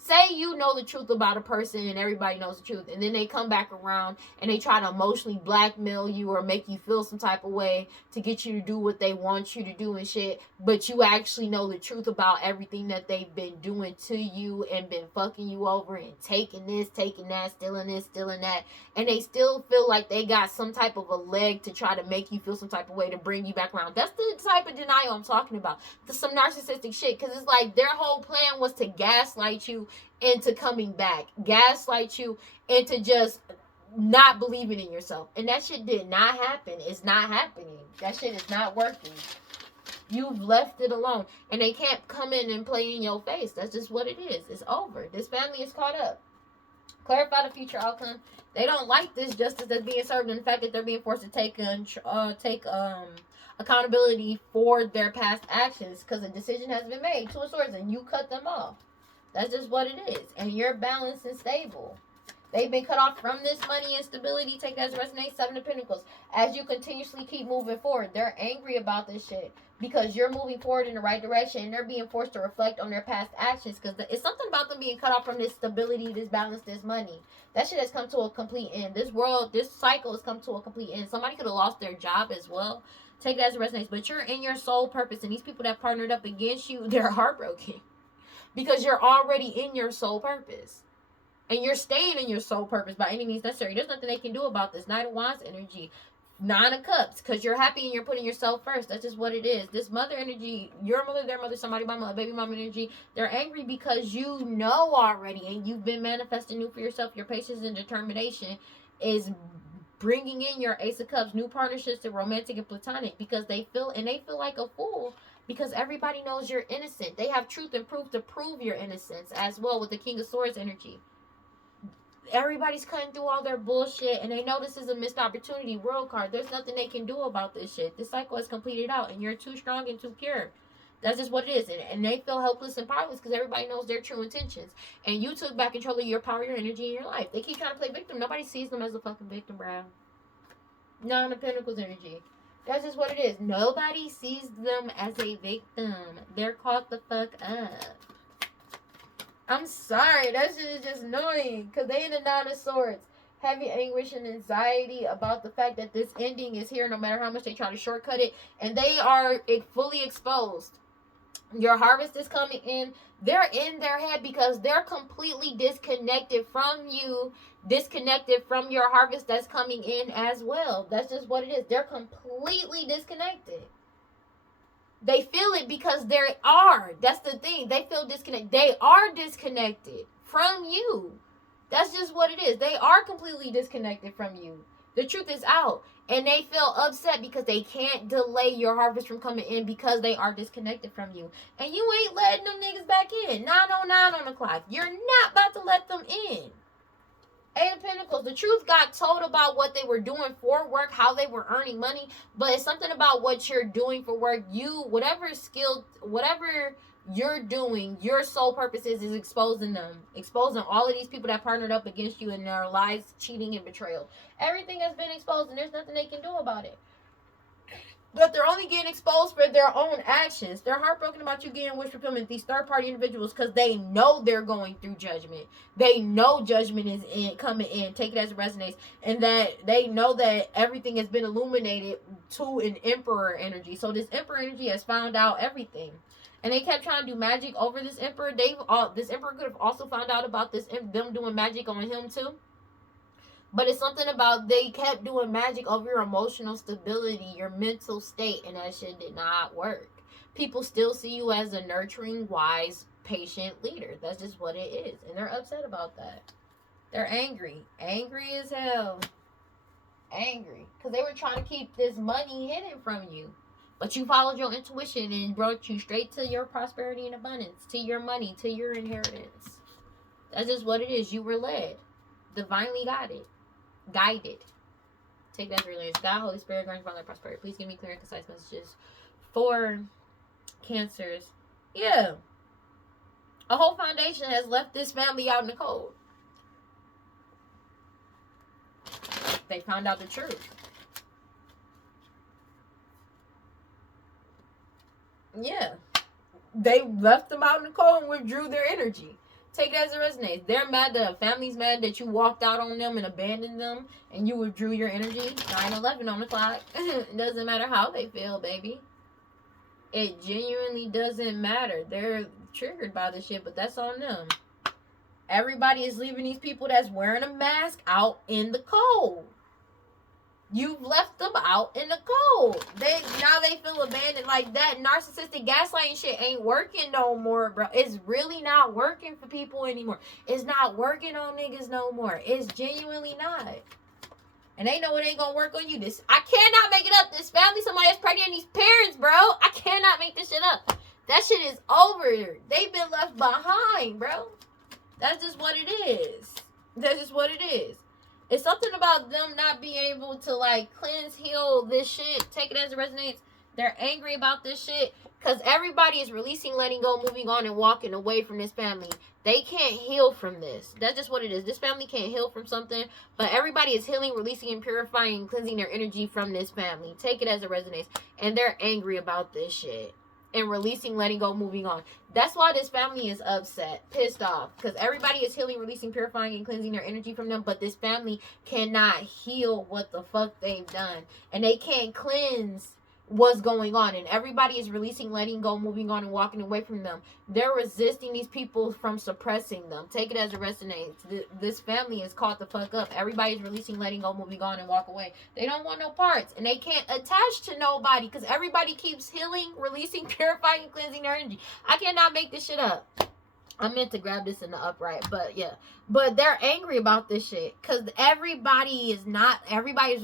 say you know the truth about a person and everybody knows the truth, and then they come back around and they try to emotionally blackmail you or make you feel some type of way to get you to do what they want you to do and shit, but you actually know the truth about everything that they've been doing to you and been fucking you over and taking this, taking that, stealing this, stealing that, and they still feel like they got some type of a leg to try to make you feel some type of way to bring you back around. That's the type of denial I'm talking about. Some narcissistic shit, because it's like their whole plan was to gaslight you into coming back, gaslight you into just not believing in yourself, and that shit did not happen. It's not happening. That shit is not working. You've left it alone, and they can't come in and play in your face. That's just what it is. It's over. This family is caught up. Clarify the future outcome. They don't like this justice that's being served, and the fact that they're being forced to take accountability for their past actions because a decision has been made. Two of Swords, and you cut them off. That's just what it is. And you're balanced and stable. They've been cut off from this money and stability. Take that as resonates. Seven of Pentacles. As you continuously keep moving forward, they're angry about this shit because you're moving forward in the right direction and they're being forced to reflect on their past actions because it's something about them being cut off from this stability, this balance, this money. That shit has come to a complete end. This world, this cycle has come to a complete end. Somebody could have lost their job as well. Take that as it resonates. But you're in your soul purpose, and these people that partnered up against you, they're heartbroken. Because you're already in your soul purpose. And you're staying in your soul purpose by any means necessary. There's nothing they can do about this. Knight of Wands energy. Nine of Cups. Because you're happy and you're putting yourself first. That's just what it is. This mother energy, your mother, their mother, somebody, my mother, baby mama energy. They're angry because you know already. And you've been manifesting new for yourself. Your patience and determination is bringing in your Ace of Cups. New partnerships and romantic and platonic. Because they feel like a fool. Because everybody knows you're innocent. They have truth and proof to prove your innocence as well with the King of Swords energy. Everybody's cutting through all their bullshit and they know this is a missed opportunity. World card. There's nothing they can do about this shit. This cycle is completed out and you're too strong and too pure. That's just what it is. And they feel helpless and powerless because everybody knows their true intentions. And you took back control of your power, your energy, and your life. They keep trying to play victim. Nobody sees them as a fucking victim, bro. Nine of Pentacles energy. That's just what it is. Nobody sees them as a victim. They're caught the fuck up. I'm sorry. That shit is just annoying. Because they in the Nine of Swords. Heavy anguish and anxiety about the fact that this ending is here no matter how much they try to shortcut it. And they are fully exposed. Your harvest is coming in. They're in their head because they're completely disconnected from you. Disconnected from your harvest that's coming in as well. That's just what it is. They're completely disconnected. They feel it because they are. That's the thing. They feel disconnected. They are disconnected from you. That's just what it is. They are completely disconnected from you. The truth is out. And they feel upset because they can't delay your harvest from coming in because they are disconnected from you. And you ain't letting them niggas back in. 9:09 on the clock. You're not about to let them in. Eight of Pentacles. The truth got told about what they were doing for work, how they were earning money. But it's something about what you're doing for work. You, whatever skill, whatever you're doing, your sole purpose is exposing them. Exposing all of these people that partnered up against you in their lies, cheating, and betrayal. Everything has been exposed, and there's nothing they can do about it. But they're only getting exposed for their own actions. They're heartbroken about you getting wish fulfillment. These third-party individuals, because they know they're going through judgment. They know judgment is coming in. Take it as it resonates. And that they know that everything has been illuminated to an emperor energy. So this emperor energy has found out everything. And they kept trying to do magic over this emperor. This emperor could have also found out about them doing magic on him too. But it's something about they kept doing magic over your emotional stability, your mental state, and that shit did not work. People still see you as a nurturing, wise, patient leader. That's just what it is. And they're upset about that. They're angry. Angry as hell. Angry. Because they were trying to keep this money hidden from you. But you followed your intuition and brought you straight to your prosperity and abundance, to your money, to your inheritance. That's just what it is. You were led. Divinely guided. Take that as relays. God, Holy Spirit, grant for all their prosperity. Please give me clear and concise messages for Cancers. Yeah. A whole foundation has left this family out in the cold. They found out the truth. Yeah. They left them out in the cold and withdrew their energy. Take it as it resonates. They're mad that a family's mad that you walked out on them and abandoned them and you withdrew your energy. 9:11 on the clock. It doesn't matter how they feel, baby. It genuinely doesn't matter. They're triggered by this shit, but that's on them. Everybody is leaving these people that's wearing a mask out in the cold. You've left them out in the cold. Now they feel abandoned. Like that narcissistic gaslighting shit ain't working no more, bro. It's really not working for people anymore. It's not working on niggas no more. It's genuinely not. And they know it ain't gonna work on you. I cannot make it up. This family, somebody is pregnant, these parents, bro. I cannot make this shit up. That shit is over. They've been left behind, bro. That's just what it is. That's just what it is. It's something about them not being able to, like, cleanse, heal this shit. Take it as it resonates. They're angry about this shit. Because everybody is releasing, letting go, moving on, and walking away from this family. They can't heal from this. That's just what it is. This family can't heal from something. But everybody is healing, releasing, and purifying, and cleansing their energy from this family. Take it as it resonates. And they're angry about this shit. And releasing, letting go, moving on. That's why this family is upset, pissed off. Because everybody is healing, releasing, purifying, and cleansing their energy from them. But this family cannot heal what the fuck they've done. And they can't cleanse what's going on. And everybody is releasing, letting go, moving on, and walking away from them. They're resisting these people from suppressing them. Take it as it resonates. This family is caught the fuck up. Everybody's releasing, letting go, moving on, and walk away. They don't want no parts. And they can't attach to nobody because everybody keeps healing, releasing, purifying, and cleansing their energy. I cannot make this shit up. I meant to grab this in the upright, but yeah. But they're angry about this shit because everybody is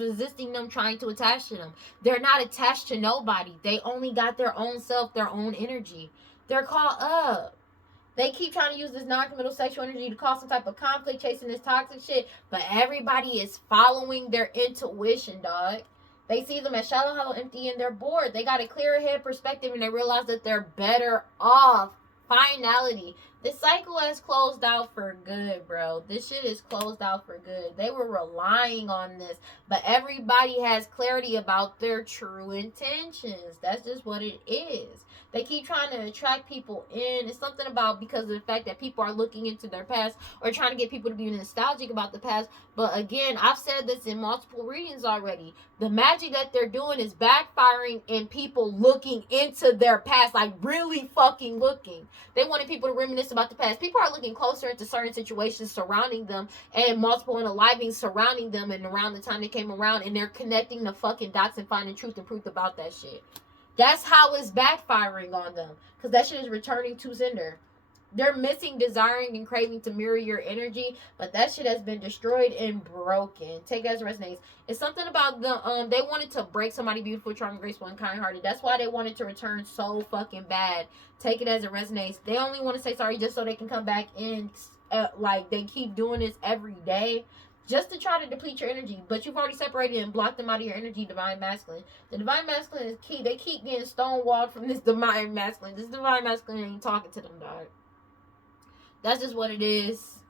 resisting them, trying to attach to them. They're not attached to nobody. They only got their own self, their own energy. They're caught up. They keep trying to use this non-committal sexual energy to cause some type of conflict, chasing this toxic shit. But everybody is following their intuition, dog. They see them as shallow, hollow, empty, and they're bored. They got a clear head perspective, and they realize that they're better off. Finality. This cycle has closed out for good, bro. This shit is closed out for good. They were relying on this, but everybody has clarity about their true intentions. That's just what it is. They keep trying to attract people in. It's something about because of the fact that people are looking into their past or trying to get people to be nostalgic about the past. But again, I've said this in multiple readings already. The magic that they're doing is backfiring in people looking into their past, like really fucking looking. They wanted people to reminisce about the past. People are looking closer into certain situations surrounding them and multiple unalivings surrounding them and around the time they came around, and they're connecting the fucking dots and finding truth and proof about that shit. That's how it's backfiring on them. Because that shit is returning to sender. They're missing desiring and craving to mirror your energy, but that shit has been destroyed and broken. Take it as it resonates. It's something about the they wanted to break somebody beautiful, charming, graceful, and kind-hearted. That's why they wanted to return so fucking bad. Take it as it resonates. They only want to say sorry just so they can come back in. Like they keep doing this every day, just to try to deplete your energy. But you've already separated and blocked them out of your energy, divine masculine. The divine masculine is key. They keep getting stonewalled from this divine masculine. This divine masculine ain't talking to them, dog. That's just what it is.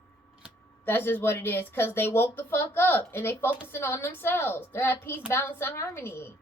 That's just what it is. Because they woke the fuck up. And they focusing on themselves. They're at peace, balance, and harmony.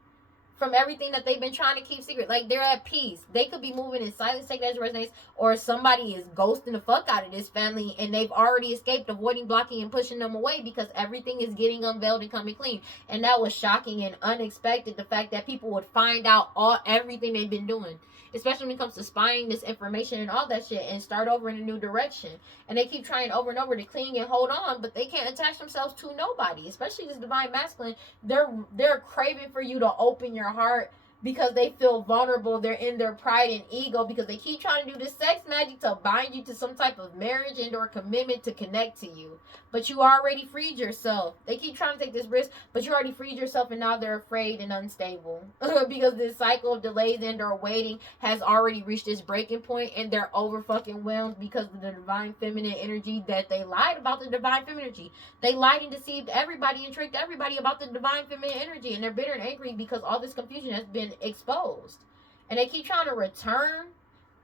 From everything that they've been trying to keep secret. Like, they're at peace. They could be moving in silence, take that as resonates. Or somebody is ghosting the fuck out of this family. And they've already escaped, avoiding, blocking, and pushing them away. Because everything is getting unveiled and coming clean. And that was shocking and unexpected. The fact that people would find out everything they've been doing. Especially when it comes to spying this information and all that shit, and start over in a new direction. And they keep trying over and over to cling and hold on, but they can't attach themselves to nobody. Especially this divine masculine. They're craving for you to open your heart because they feel vulnerable. They're in their pride and ego because they keep trying to do this sex magic to bind you to some type of marriage and or commitment to connect to you. But you already freed yourself. They keep trying to take this risk, but you already freed yourself, and now they're afraid and unstable. Because this cycle of delays and or waiting has already reached its breaking point, and they're over fucking whelmed because of the divine feminine energy that they lied about the divine feminine energy. They lied and deceived everybody and tricked everybody about the divine feminine energy, and they're bitter and angry because all this confusion has been exposed. And they keep trying to return.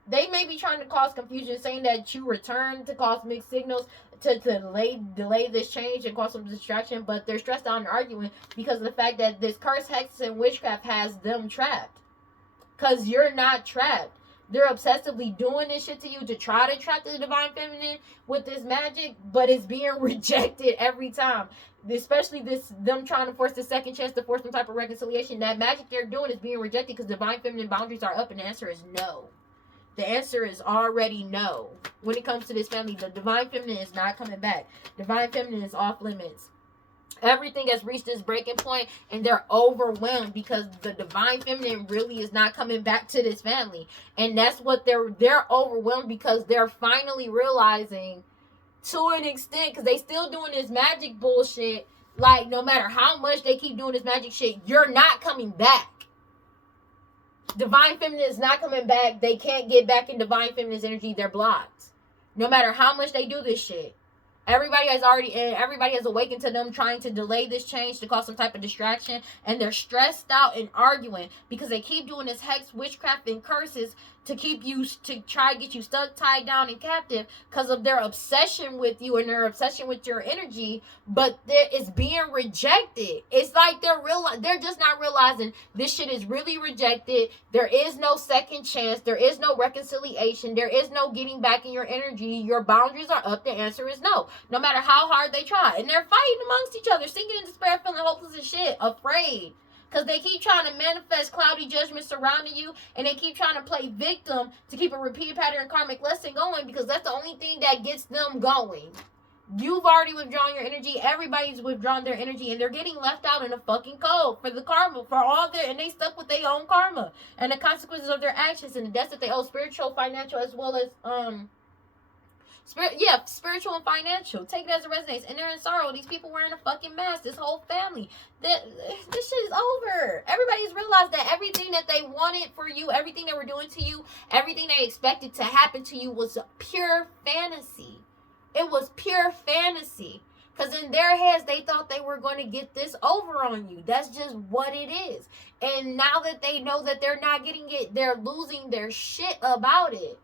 They may be trying to cause confusion, saying that you return to cause mixed signals to delay this change and cause some distraction, but they're stressed out and arguing because of the fact that this curse, hex, and witchcraft has them trapped. Because you're not trapped. They're obsessively doing this shit to you to try to trap the divine feminine with this magic, but it's being rejected every time. Especially them trying to force the second chance to force some type of reconciliation. That magic they're doing is being rejected because divine feminine boundaries are up, and the answer is no. The answer is already no. When it comes to this family, the divine feminine is not coming back. Divine feminine is off limits. Everything has reached this breaking point, and they're overwhelmed because the divine feminine really is not coming back to this family. And that's what they're overwhelmed because they're finally realizing, to an extent, because they still doing this magic bullshit. Like, no matter how much they keep doing this magic shit, you're not coming back. Divine feminine is not coming back. They can't get back in divine feminine's energy. They're blocked. No matter how much they do this shit. Everybody has awakened to them trying to delay this change to cause some type of distraction, and they're stressed out and arguing because they keep doing this hex, witchcraft, and curses to keep you, to try to get you stuck, tied down, and captive because of their obsession with you and their obsession with your energy. But it's being rejected. It's like they're just not realizing this shit is really rejected. There is no second chance. There is no reconciliation. There is no getting back in your energy. Your boundaries are up. The answer is no. No matter how hard they try. And they're fighting amongst each other, sinking in despair, feeling hopeless as shit, afraid. Because they keep trying to manifest cloudy judgment surrounding you, and they keep trying to play victim to keep a repeated pattern karmic lesson going, because that's the only thing that gets them going. You've already withdrawn your energy. Everybody's withdrawn their energy, and they're getting left out in the fuking cold for the karma, for all their, and they stuck with their own karma and the consequences of their actions and the debts that they owe, spiritual, financial, as well as spiritual and financial. Take it as it resonates. And they're in sorrow. These people wearing a fucking mask. This whole family. This shit is over. Everybody's realized that everything that they wanted for you, everything they were doing to you, everything they expected to happen to you was pure fantasy. It was pure fantasy. Because in their heads, they thought they were going to get this over on you. That's just what it is. And now that they know that they're not getting it, they're losing their shit about it.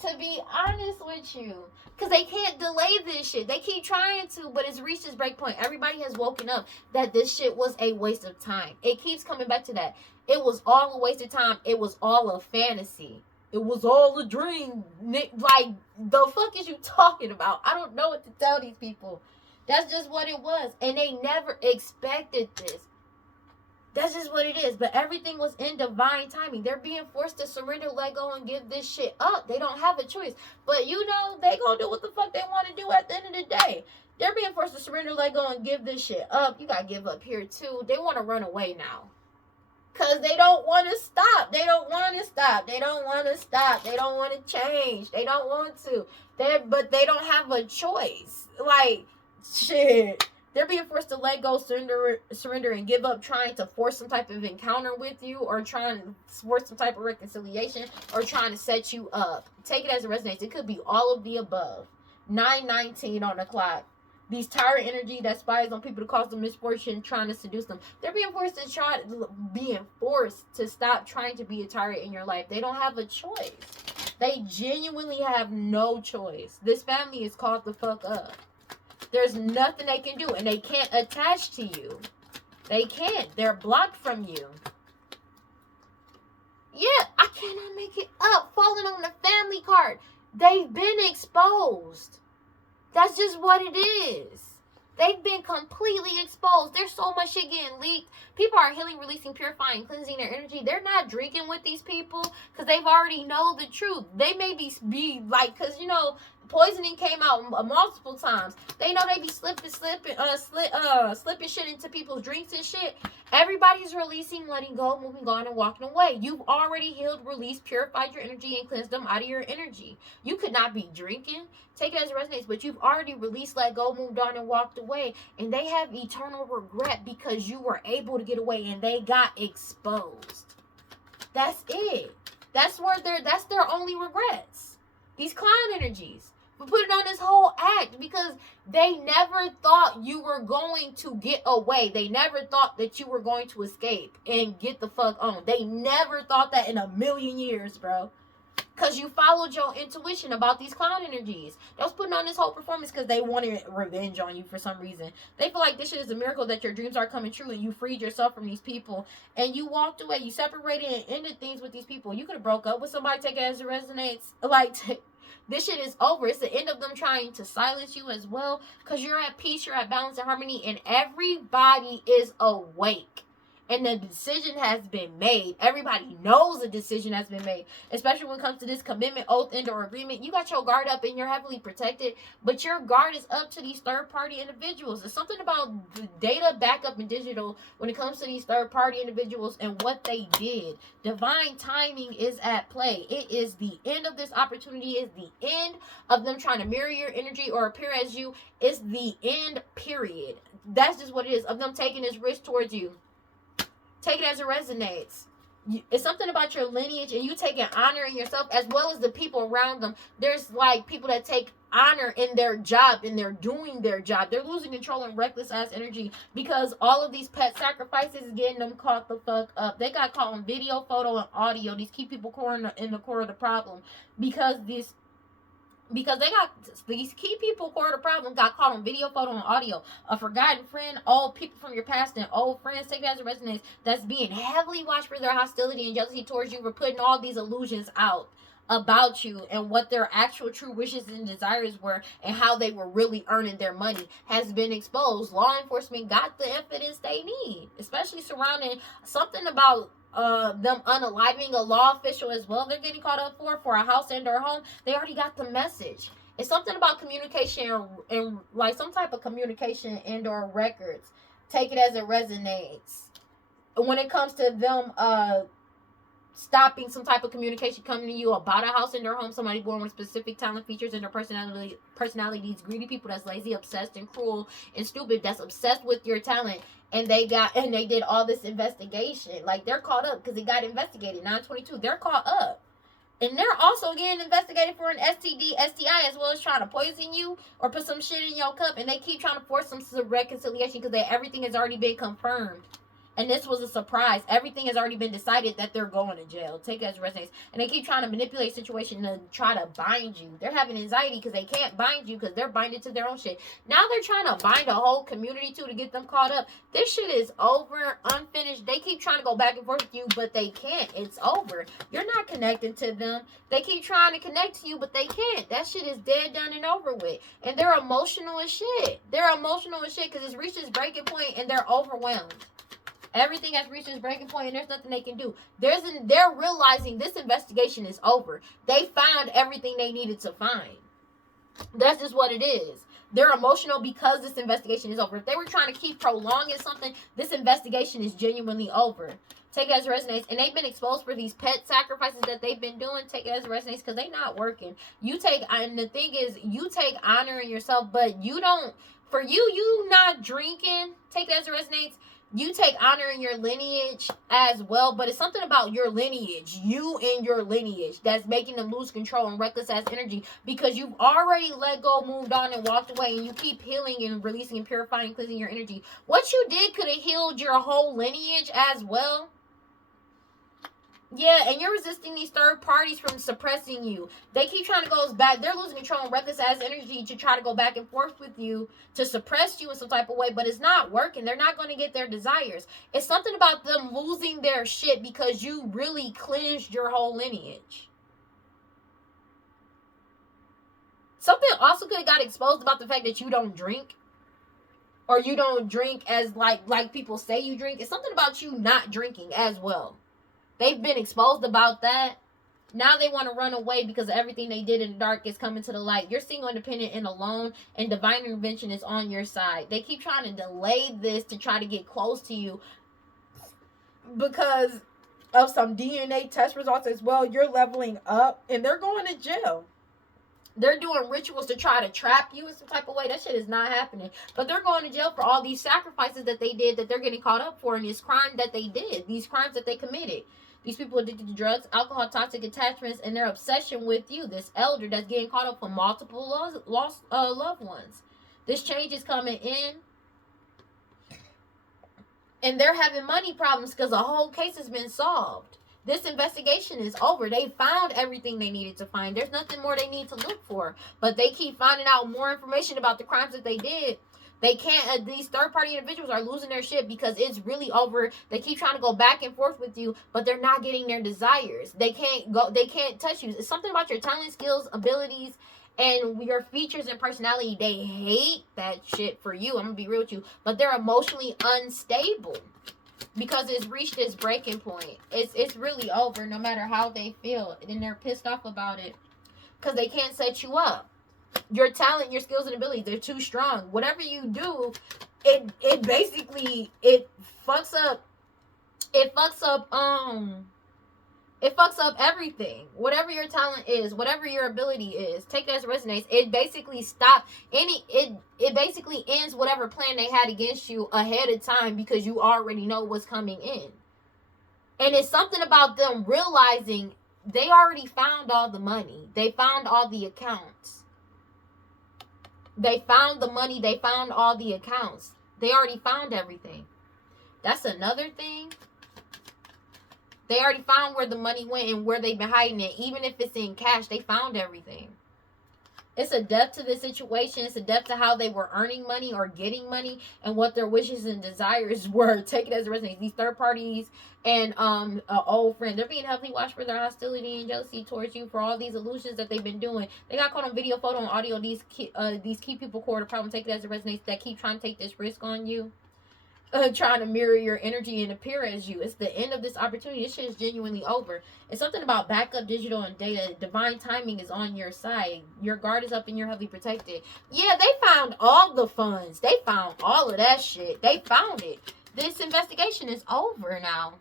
To be honest with you. Because they can't delay this shit. They keep trying to, but it's reached its break point. Everybody has woken up that this shit was a waste of time. It keeps coming back to that. It was all a waste of time. It was all a fantasy. It was all a dream. Like, the fuck is you talking about? I don't know what to tell these people. That's just what it was. And they never expected this. That's just what it is. But everything was in divine timing. They're being forced to surrender, let go, and give this shit up. They don't have a choice. But you know, they gonna do what the fuck they want to do at the end of the day. They're being forced to surrender, let go, and give this shit up. You gotta give up here too. They want to run away now. Because they don't want to stop. They don't stop. They don't want to stop. They don't want to change. They don't want to. But they don't have a choice. Like, shit. They're being forced to let go, surrender, and give up, trying to force some type of encounter with you, or trying to force some type of reconciliation, or trying to set you up. Take it as it resonates. It could be all of the above. 9:19 on the clock. These tyrant energy that spies on people to cause them misfortune, trying to seduce them. They're being forced to stop trying to be a tyrant in your life. They don't have a choice. They genuinely have no choice. This family is caught the fuck up. There's nothing they can do, and they can't attach to you. They can't. They're blocked from you. Yeah, I cannot make it up. Falling on the family card. They've been exposed. That's just what it is. They've been completely exposed. There's so much shit getting leaked. People are healing, releasing, purifying, cleansing their energy. They're not drinking with these people because they've already know the truth. They may be like, because, you know, poisoning came out multiple times. They know they be slipping shit into people's drinks and shit. Everybody's releasing, letting go, moving on, and walking away. You've already healed, released, purified your energy, and cleansed them out of your energy. You could not be drinking. Take it as it resonates, but you've already released, let go, moved on, and walked away. And they have eternal regret because you were able to get away and they got exposed. That's it. That's their only regrets. These clown energies. But put it on this whole act because they never thought you were going to get away. They never thought that you were going to escape and get the fuck on. They never thought that in a million years, bro. Because you followed your intuition about these clown energies. They was putting on this whole performance because they wanted revenge on you for some reason. They feel like this shit is a miracle that your dreams are coming true and you freed yourself from these people. And you walked away. You separated and ended things with these people. You could have broke up with somebody. Take it as it resonates. Like, this shit is over. It's the end of them trying to silence you as well. Because you're at peace. You're at balance and harmony. And everybody is awake. And the decision has been made. Everybody knows the decision has been made. Especially when it comes to this commitment, oath, and or agreement. You got your guard up and you're heavily protected. But your guard is up to these third-party individuals. There's something about the data backup and digital when it comes to these third-party individuals and what they did. Divine timing is at play. It is the end of this opportunity. It's the end of them trying to mirror your energy or appear as you. It's the end, period. That's just what it is. Of them taking this risk towards you. Take it as it resonates. It's something about your lineage and you taking honor in yourself as well as the people around them. There's like people that take honor in their job and they're doing their job. They're losing control and reckless ass energy because all of these pet sacrifices is getting them caught the fuck up. They got caught on video, photo, and audio. These key people in the core of the problem because they got these key people core of the problem got caught on video, photo, and audio. A forgotten friend, old people from your past, and old friends, take it as a resonates, that's being heavily watched for their hostility and jealousy towards you. We're putting all these illusions out about you and what their actual true wishes and desires were and how they were really earning their money has been exposed. Law enforcement got the evidence they need, especially surrounding something about them unaliving a law official as well. They're getting caught up for a house and or home. They already got the message. It's something about communication and like some type of communication and or records. Take it as it resonates. When it comes to them stopping some type of communication coming to you about a house and their home, somebody born with specific talent, features, and their personality, these greedy people that's lazy, obsessed, and cruel, and stupid, that's obsessed with your talent, and they did all this investigation. Like, they're caught up because it got investigated. 922, they're caught up. And they're also getting investigated for an STD, STI, as well as trying to poison you or put some shit in your cup, and they keep trying to force some reconciliation because everything has already been confirmed. And this was a surprise. Everything has already been decided that they're going to jail. Take it as resonates. And they keep trying to manipulate the situation to try to bind you. They're having anxiety because they can't bind you because they're binded to their own shit. Now they're trying to bind a whole community too to get them caught up. This shit is over, unfinished. They keep trying to go back and forth with you, but they can't. It's over. You're not connecting to them. They keep trying to connect to you, but they can't. That shit is dead, done, and over with. And they're emotional as shit. They're emotional as shit because it's reached this breaking point and they're overwhelmed. Everything has reached its breaking point and there's nothing they can do. They're realizing this investigation is over. They found everything they needed to find. That's just what it is. They're emotional because this investigation is over. If they were trying to keep prolonging something, this investigation is genuinely over. Take it as resonates. And they've been exposed for these pet sacrifices that they've been doing. Take it as resonates because they not working. You take, and the thing is, you take honor in yourself, but you don't, for you not drinking, take it as resonates. You take honor in your lineage as well, but it's something about your lineage, you and your lineage, that's making them lose control and reckless ass energy because you've already let go, moved on, and walked away, and you keep healing and releasing and purifying and cleansing your energy. What you did could have healed your whole lineage as well. Yeah, and you're resisting these third parties from suppressing you. They keep trying to go back. They're losing control and reckless ass energy to try to go back and forth with you to suppress you in some type of way, but it's not working. They're not going to get their desires. It's something about them losing their shit because you really cleansed your whole lineage. Something also could have got exposed about the fact that you don't drink. Or you don't drink as like people say you drink. It's something about you not drinking as well. They've been exposed about that. Now they want to run away because everything they did in the dark is coming to the light. You're single, independent, and alone, and divine intervention is on your side. They keep trying to delay this to try to get close to you because of some DNA test results as well. You're leveling up, and they're going to jail. They're doing rituals to try to trap you in some type of way. That shit is not happening. But they're going to jail for all these sacrifices that they did, that they're getting caught up for, and this crime that they did, these crimes that they committed. These people addicted to drugs, alcohol, toxic attachments, and their obsession with you. This elder that's getting caught up for multiple lost loved ones. This change is coming in. And they're having money problems because the whole case has been solved. This investigation is over. They found everything they needed to find. There's nothing more they need to look for. But they keep finding out more information about the crimes that they did. They can't, these third-party individuals are losing their shit because it's really over. They keep trying to go back and forth with you, but they're not getting their desires. They can't touch you. It's something about your talent, skills, abilities, and your features and personality. They hate that shit for you. I'm gonna be real with you. But they're emotionally unstable because it's reached its breaking point. It's really over no matter how they feel. And they're pissed off about it because they can't set you up. Your talent, your skills and abilities, they're too strong. Whatever you do, it basically fucks up everything. Whatever your talent is, whatever your ability is, take that as resonates. It basically it basically ends whatever plan they had against you ahead of time because you already know what's coming in. And it's something about them realizing they already found all the money. They found all the accounts. They found the money. They found all the accounts. They already found everything. That's another thing. They already found where the money went and where they've been hiding it. Even if it's in cash, they found everything. It's a depth to the situation. It's a depth to how they were earning money or getting money and what their wishes and desires were. Take it as a resonance. These third parties and an old friend, they're being heavily watched for their hostility and jealousy towards you for all these illusions that they've been doing. They got caught on video, photo, and audio. These key people core the problem. Take it as a resonance that keep trying to take this risk on you. Trying to mirror your energy and appear as you. It's the end of this opportunity. This shit is genuinely over. It's something about backup digital and data. Divine timing is on your side. Your guard is up and you're heavily protected. Yeah, they found all the funds. They found all of that shit. They found it. This investigation is over now.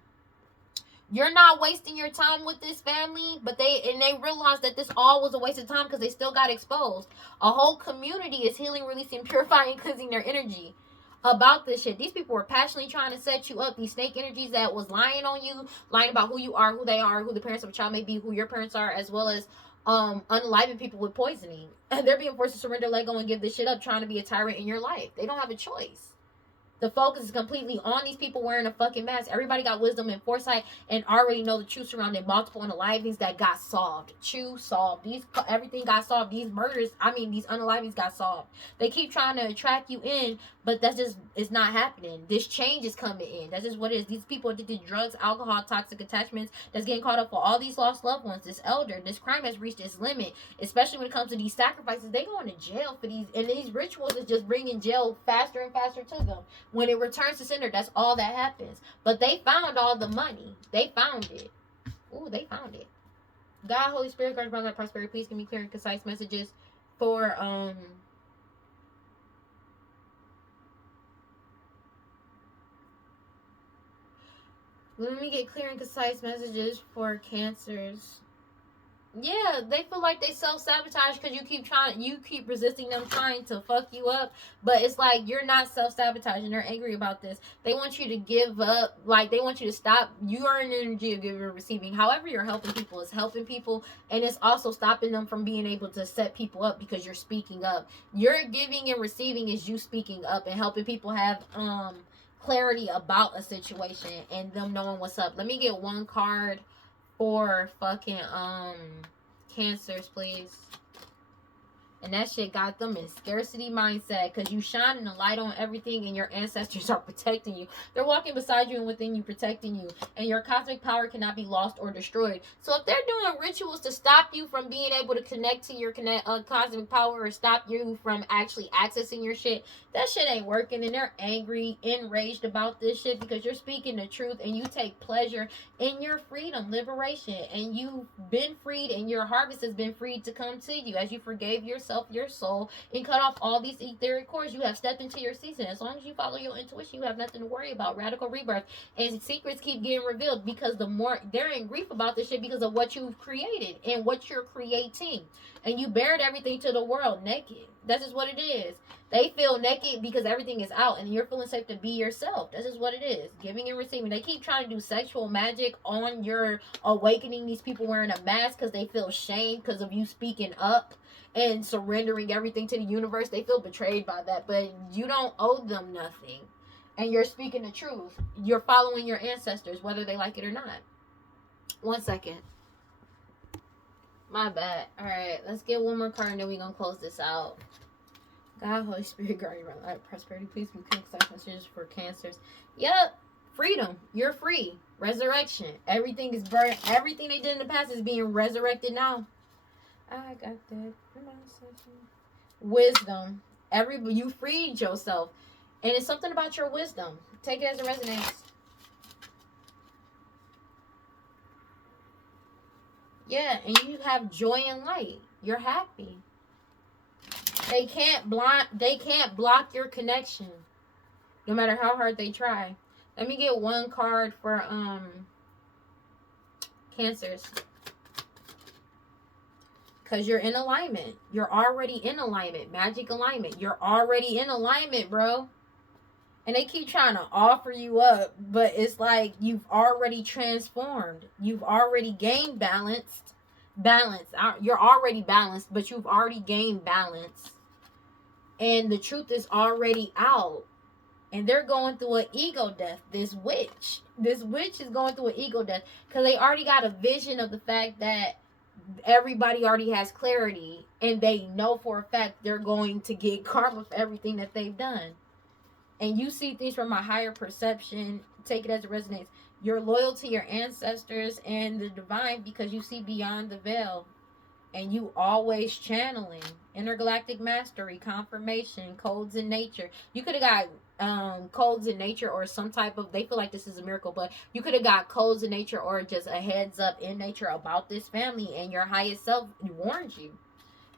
You're not wasting your time with this family, but they realized that this all was a waste of time because they still got exposed. A whole community is healing, releasing, purifying, cleansing their energy about this shit. These people were passionately trying to set you up. These snake energies that was lying on you, lying about who you are, who they are, who the parents of a child may be, who your parents are, as well as unaliving people with poisoning. And they're being forced to surrender, let go, and give this shit up, trying to be a tyrant in your life. They don't have a choice. The focus is completely on these people wearing a fucking mask. Everybody got wisdom and foresight and already know the truth surrounding multiple unalivings that got solved. Solved. Everything got solved. These murders, these unalivings got solved. They keep trying to attract you in, but that's just, it's not happening. This change is coming in. That's just what it is. These people addicted to drugs, alcohol, toxic attachments, that's getting caught up for all these lost loved ones. This elder, this crime has reached its limit, especially when it comes to these sacrifices. They going to jail for these, and these rituals is just bringing jail faster and faster to them. When it returns to sender, that's all that happens. But they found all the money. They found it. Ooh, they found it. God, Holy Spirit, God, brother, prosperity, please give me clear and concise messages for let me get clear and concise messages for Cancers. Yeah, they feel like they self-sabotage because you keep resisting them trying to fuck you up. But it's like you're not self-sabotaging. They're angry about this. They want you to give up. Like, they want you to stop. You are an energy of giving and receiving. However you're helping people is helping people, and it's also stopping them from being able to set people up because you're speaking up. Your giving and receiving is you speaking up and helping people have clarity about a situation and them knowing what's up. Let me get one card for fucking Cancers, please. And that shit got them in scarcity mindset because you shining a light on everything and your ancestors are protecting you. They're walking beside you and within you, protecting you. And your cosmic power cannot be lost or destroyed. So if they're doing rituals to stop you from being able to connect to your cosmic power or stop you from actually accessing your shit, that shit ain't working. And they're angry, enraged about this shit because you're speaking the truth and you take pleasure in your freedom, liberation. And you've been freed and your harvest has been freed to come to you as you forgave yourself, your soul, and cut off all these etheric cords. You have stepped into your season. As long as you follow your intuition, you have nothing to worry about. Radical rebirth. And secrets keep getting revealed because the more they're in grief about this shit because of what you've created and what you're creating. And you bared everything to the world naked. That's just what it is. They feel naked because everything is out and you're feeling safe to be yourself. That's just what it is. Giving and receiving. They keep trying to do sexual magic on your awakening. These people wearing a mask because they feel shame because of you speaking up and surrendering everything to the universe. They feel betrayed by that, but you don't owe them nothing. And you're speaking the truth. You're following your ancestors, whether they like it or not. 1 second. My bad. Alright, let's get one more card and then we're gonna close this out. God, Holy Spirit, guardian, light, prosperity, please be concise messages for Cancers. Yep. Freedom. You're free. Resurrection. Everything is burned. Everything they did in the past is being resurrected now. I got that. Wisdom. You freed yourself. And it's something about your wisdom. Take it as a resonance. Yeah, and you have joy and light. You're happy. They can't block your connection. No matter how hard they try. Let me get one card for Cancers. Because you're in alignment. You're already in alignment. Magic alignment. You're already in alignment, bro. And they keep trying to offer you up. But it's like you've already transformed. You've already gained balance. You're already balanced. But you've already gained balance. And the truth is already out. And they're going through an ego death. This witch is going through an ego death. Because they already got a vision of the fact that everybody already has clarity. And they know for a fact they're going to get karma for everything that they've done. And you see things from a higher perception. Take it as a resonance. You're loyal to your ancestors and the divine because you see beyond the veil. And you always channeling. Intergalactic mastery, confirmation, codes in nature. You could have got codes in nature or some type of, they feel like this is a miracle, but you could have got codes in nature or just a heads up in nature about this family, and your highest self warned you.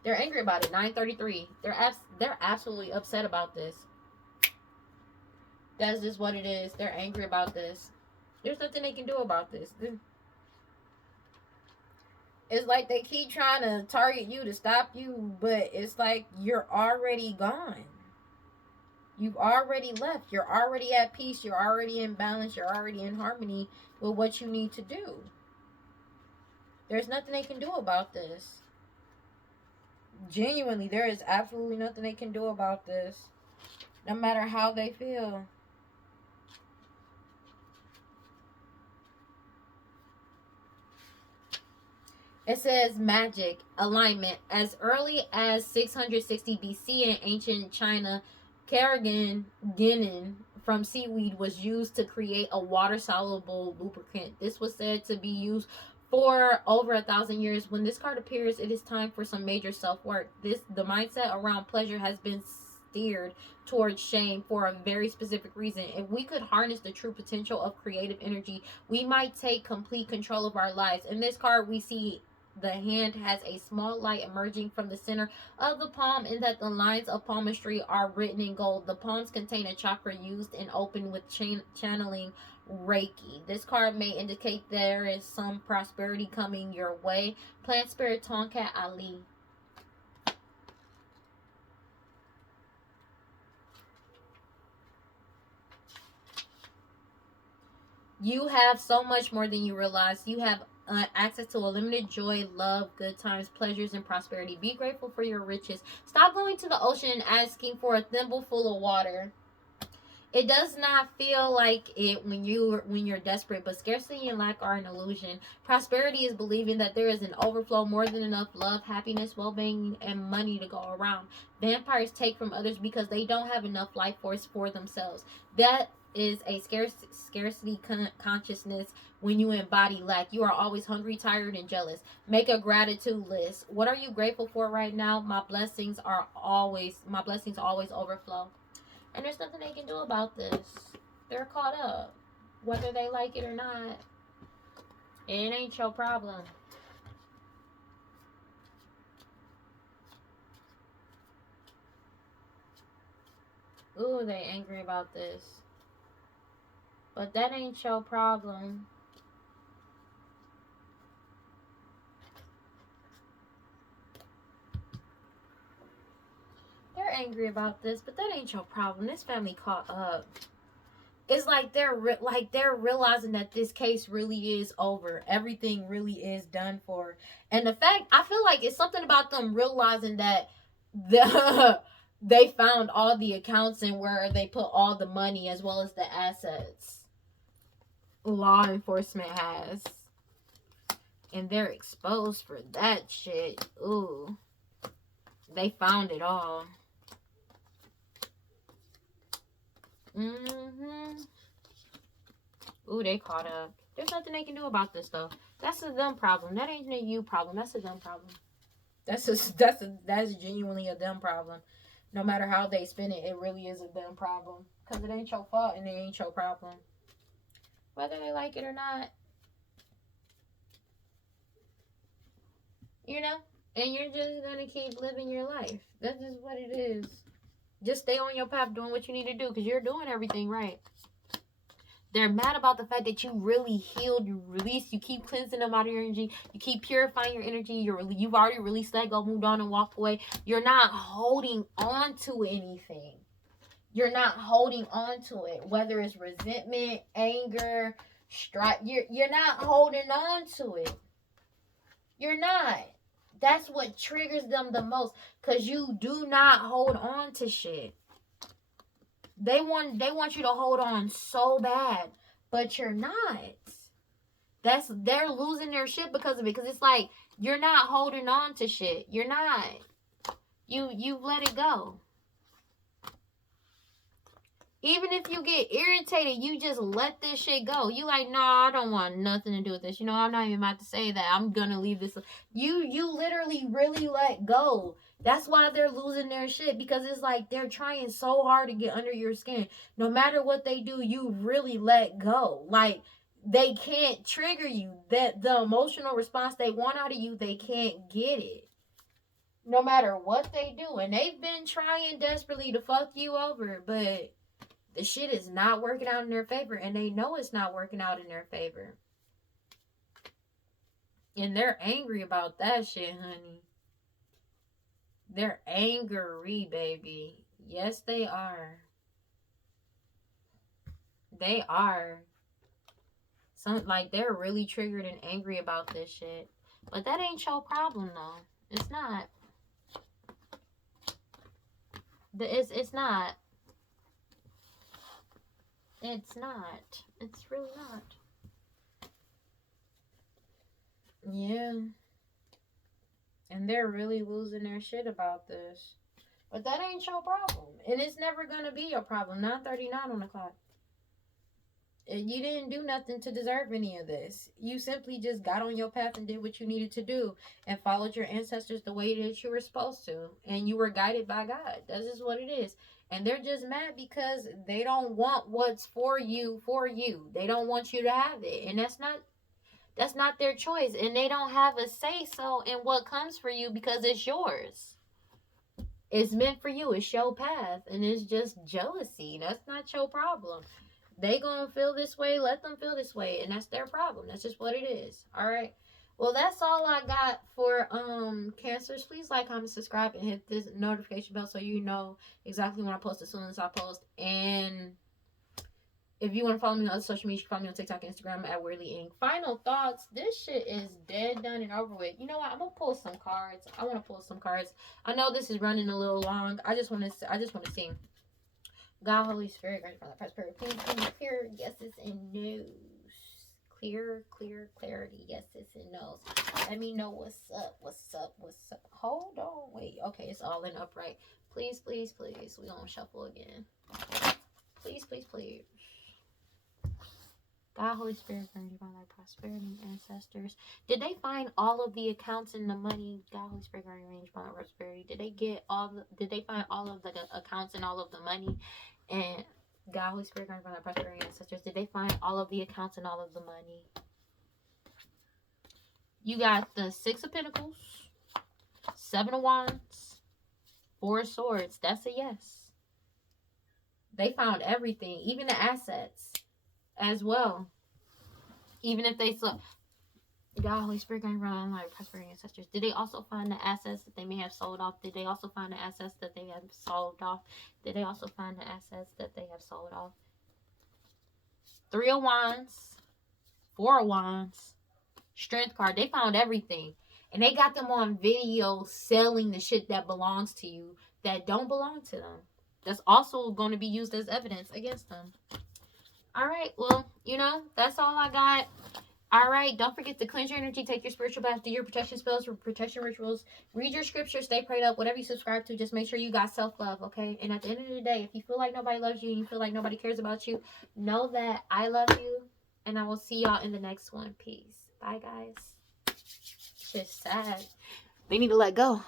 They're angry about it. 933. They're absolutely upset about this. That's just what it is. They're angry about this. There's nothing they can do about this. It's like they keep trying to target you to stop you, but it's like you're already gone. You've already left. You're already at peace. You're already in balance. You're already in harmony with what you need to do. There's nothing they can do about this. Genuinely, there is absolutely nothing they can do about this. No matter how they feel. It says magic, alignment. As early as 660 BC in ancient China, carrageen from seaweed was used to create a water-soluble lubricant. This was said to be used for over 1,000 years. When this card appears, it is time for some major self-work. The mindset around pleasure has been steered towards shame for a very specific reason. If we could harness the true potential of creative energy, we might take complete control of our lives. In this card, we see the hand has a small light emerging from the center of the palm, and that the lines of palmistry are written in gold. The palms contain a chakra used and open with channeling Reiki. This card may indicate there is some prosperity coming your way. Plant Spirit Tonkat Ali. You have so much more than you realize. You have access to unlimited joy, love, good times, pleasures, and prosperity. Be grateful for your riches. Stop going to the ocean and asking for a thimble full of water. It does not feel like it when you're desperate, but scarcity and lack are an illusion. Prosperity is believing that there is an overflow, more than enough love, happiness, well-being, and money to go around. Vampires take from others because they don't have enough life force for themselves. That is a scarcity consciousness. When you embody lack, you are always hungry, tired, and jealous. Make a gratitude list. What are you grateful for right now? My blessings always overflow. And there's nothing they can do about this. They're caught up. Whether they like it or not, it ain't your problem. Ooh, they angry about this. But that ain't your problem. They're angry about this, but that ain't your problem. This family caught up. It's like they're realizing that this case really is over. Everything really is done for. And the fact, I feel like it's something about them realizing that they found all the accounts and where they put all the money as well as the assets. Law enforcement has. And they're exposed for that shit. Ooh. They found it all. Ooh, they caught up. There's nothing they can do about this though. That's a them problem. That ain't a you problem. That's a them problem. That's genuinely a them problem. No matter how they spin it, it really is a them problem. Because it ain't your fault and it ain't your problem. Whether they like it or not. You know? And you're just gonna keep living your life. That's just what it is. Just stay on your path doing what you need to do because you're doing everything right. They're mad about the fact that you really healed, you released, you keep cleansing them out of your energy, you keep purifying your energy, you've already released, let go, moved on, and walked away. You're not holding on to anything. You're not holding on to it, whether it's resentment, anger, strife. You're not holding on to it. You're not. That's what triggers them the most, because you do not hold on to shit. They want you to hold on so bad, but you're not. They're losing their shit because of it. Because it's like you're not holding on to shit. You're not. You've let it go. Even if you get irritated, you just let this shit go. You like, no, I don't want nothing to do with this. You know, I'm not even about to say that. I'm gonna leave this. You literally really let go. That's why they're losing their shit, because it's like they're trying so hard to get under your skin. No matter what they do, you really let go. Like, they can't trigger you. That the emotional response they want out of you, they can't get it. No matter what they do. And they've been trying desperately to fuck you over, but the shit is not working out in their favor, and they know it's not working out in their favor. And they're angry about that shit, honey. They're angry, baby. Yes, they are. They are. Like, they're really triggered and angry about this shit. But that ain't your problem, though. It's not. It's not. It's not. It's really not. Yeah. And they're really losing their shit about this. But that ain't your problem. And it's never going to be your problem. 9:39 on the clock. You didn't do nothing to deserve any of this. You simply just got on your path and did what you needed to do. And followed your ancestors the way that you were supposed to. And you were guided by God. That's just what it is. And they're just mad because they don't want what's for you. They don't want you to have it. And That's not their choice. And they don't have a say-so in what comes for you because it's yours. It's meant for you. It's your path. And it's just jealousy. That's not your problem. They gonna feel this way. Let them feel this way. And that's their problem. That's just what it is. All right. Well, that's all I got for Cancers. Please like, comment, subscribe, and hit this notification bell so you know exactly when I post as soon as I post. And if you want to follow me on other social media, you can follow me on TikTok and Instagram at WeirdLee Inc. Final thoughts. This shit is dead, done, and over with. You know what? I'm gonna pull some cards. I want to pull some cards. I know this is running a little long. I just want to see. God, Holy Spirit, grant Father, prosperity, please give me clear yeses and no's. Clear clarity, yeses and no's. Let me know what's up. Hold on, wait. Okay, it's all in upright. Please. We gonna shuffle again. Please. God, Holy Spirit, grant divine life, prosperity, ancestors. Did they find all of the accounts and the money? God, Holy Spirit, grant divine life, prosperity. Did they find all of the accounts and all of the money? And God, Holy Spirit, grant divine life, prosperity, ancestors. Did they find all of the accounts and all of the money? You got the 6 of Pentacles, 7 of Wands, 4 of Swords. That's a yes. They found everything, even the assets as well. Even if they saw God, Holy Spirit, going around like prosperity ancestors. Did they also find the assets that they may have sold off? Did they also find the assets that they have sold off? Did they also find the assets that they have sold off? 3 of Wands, 4 of Wands, Strength card. They found everything. And they got them on video selling the shit that belongs to you that don't belong to them. That's also going to be used as evidence against them. All right, well, that's all I got. All right, don't forget to cleanse your energy, take your spiritual bath, do your protection spells, protection rituals, read your scriptures, stay prayed up, whatever you subscribe to, just make sure you got self-love, okay? And at the end of the day, if you feel like nobody loves you and you feel like nobody cares about you, know that I love you, and I will see y'all in the next one. Peace. Bye, guys. Shit's sad. They need to let go.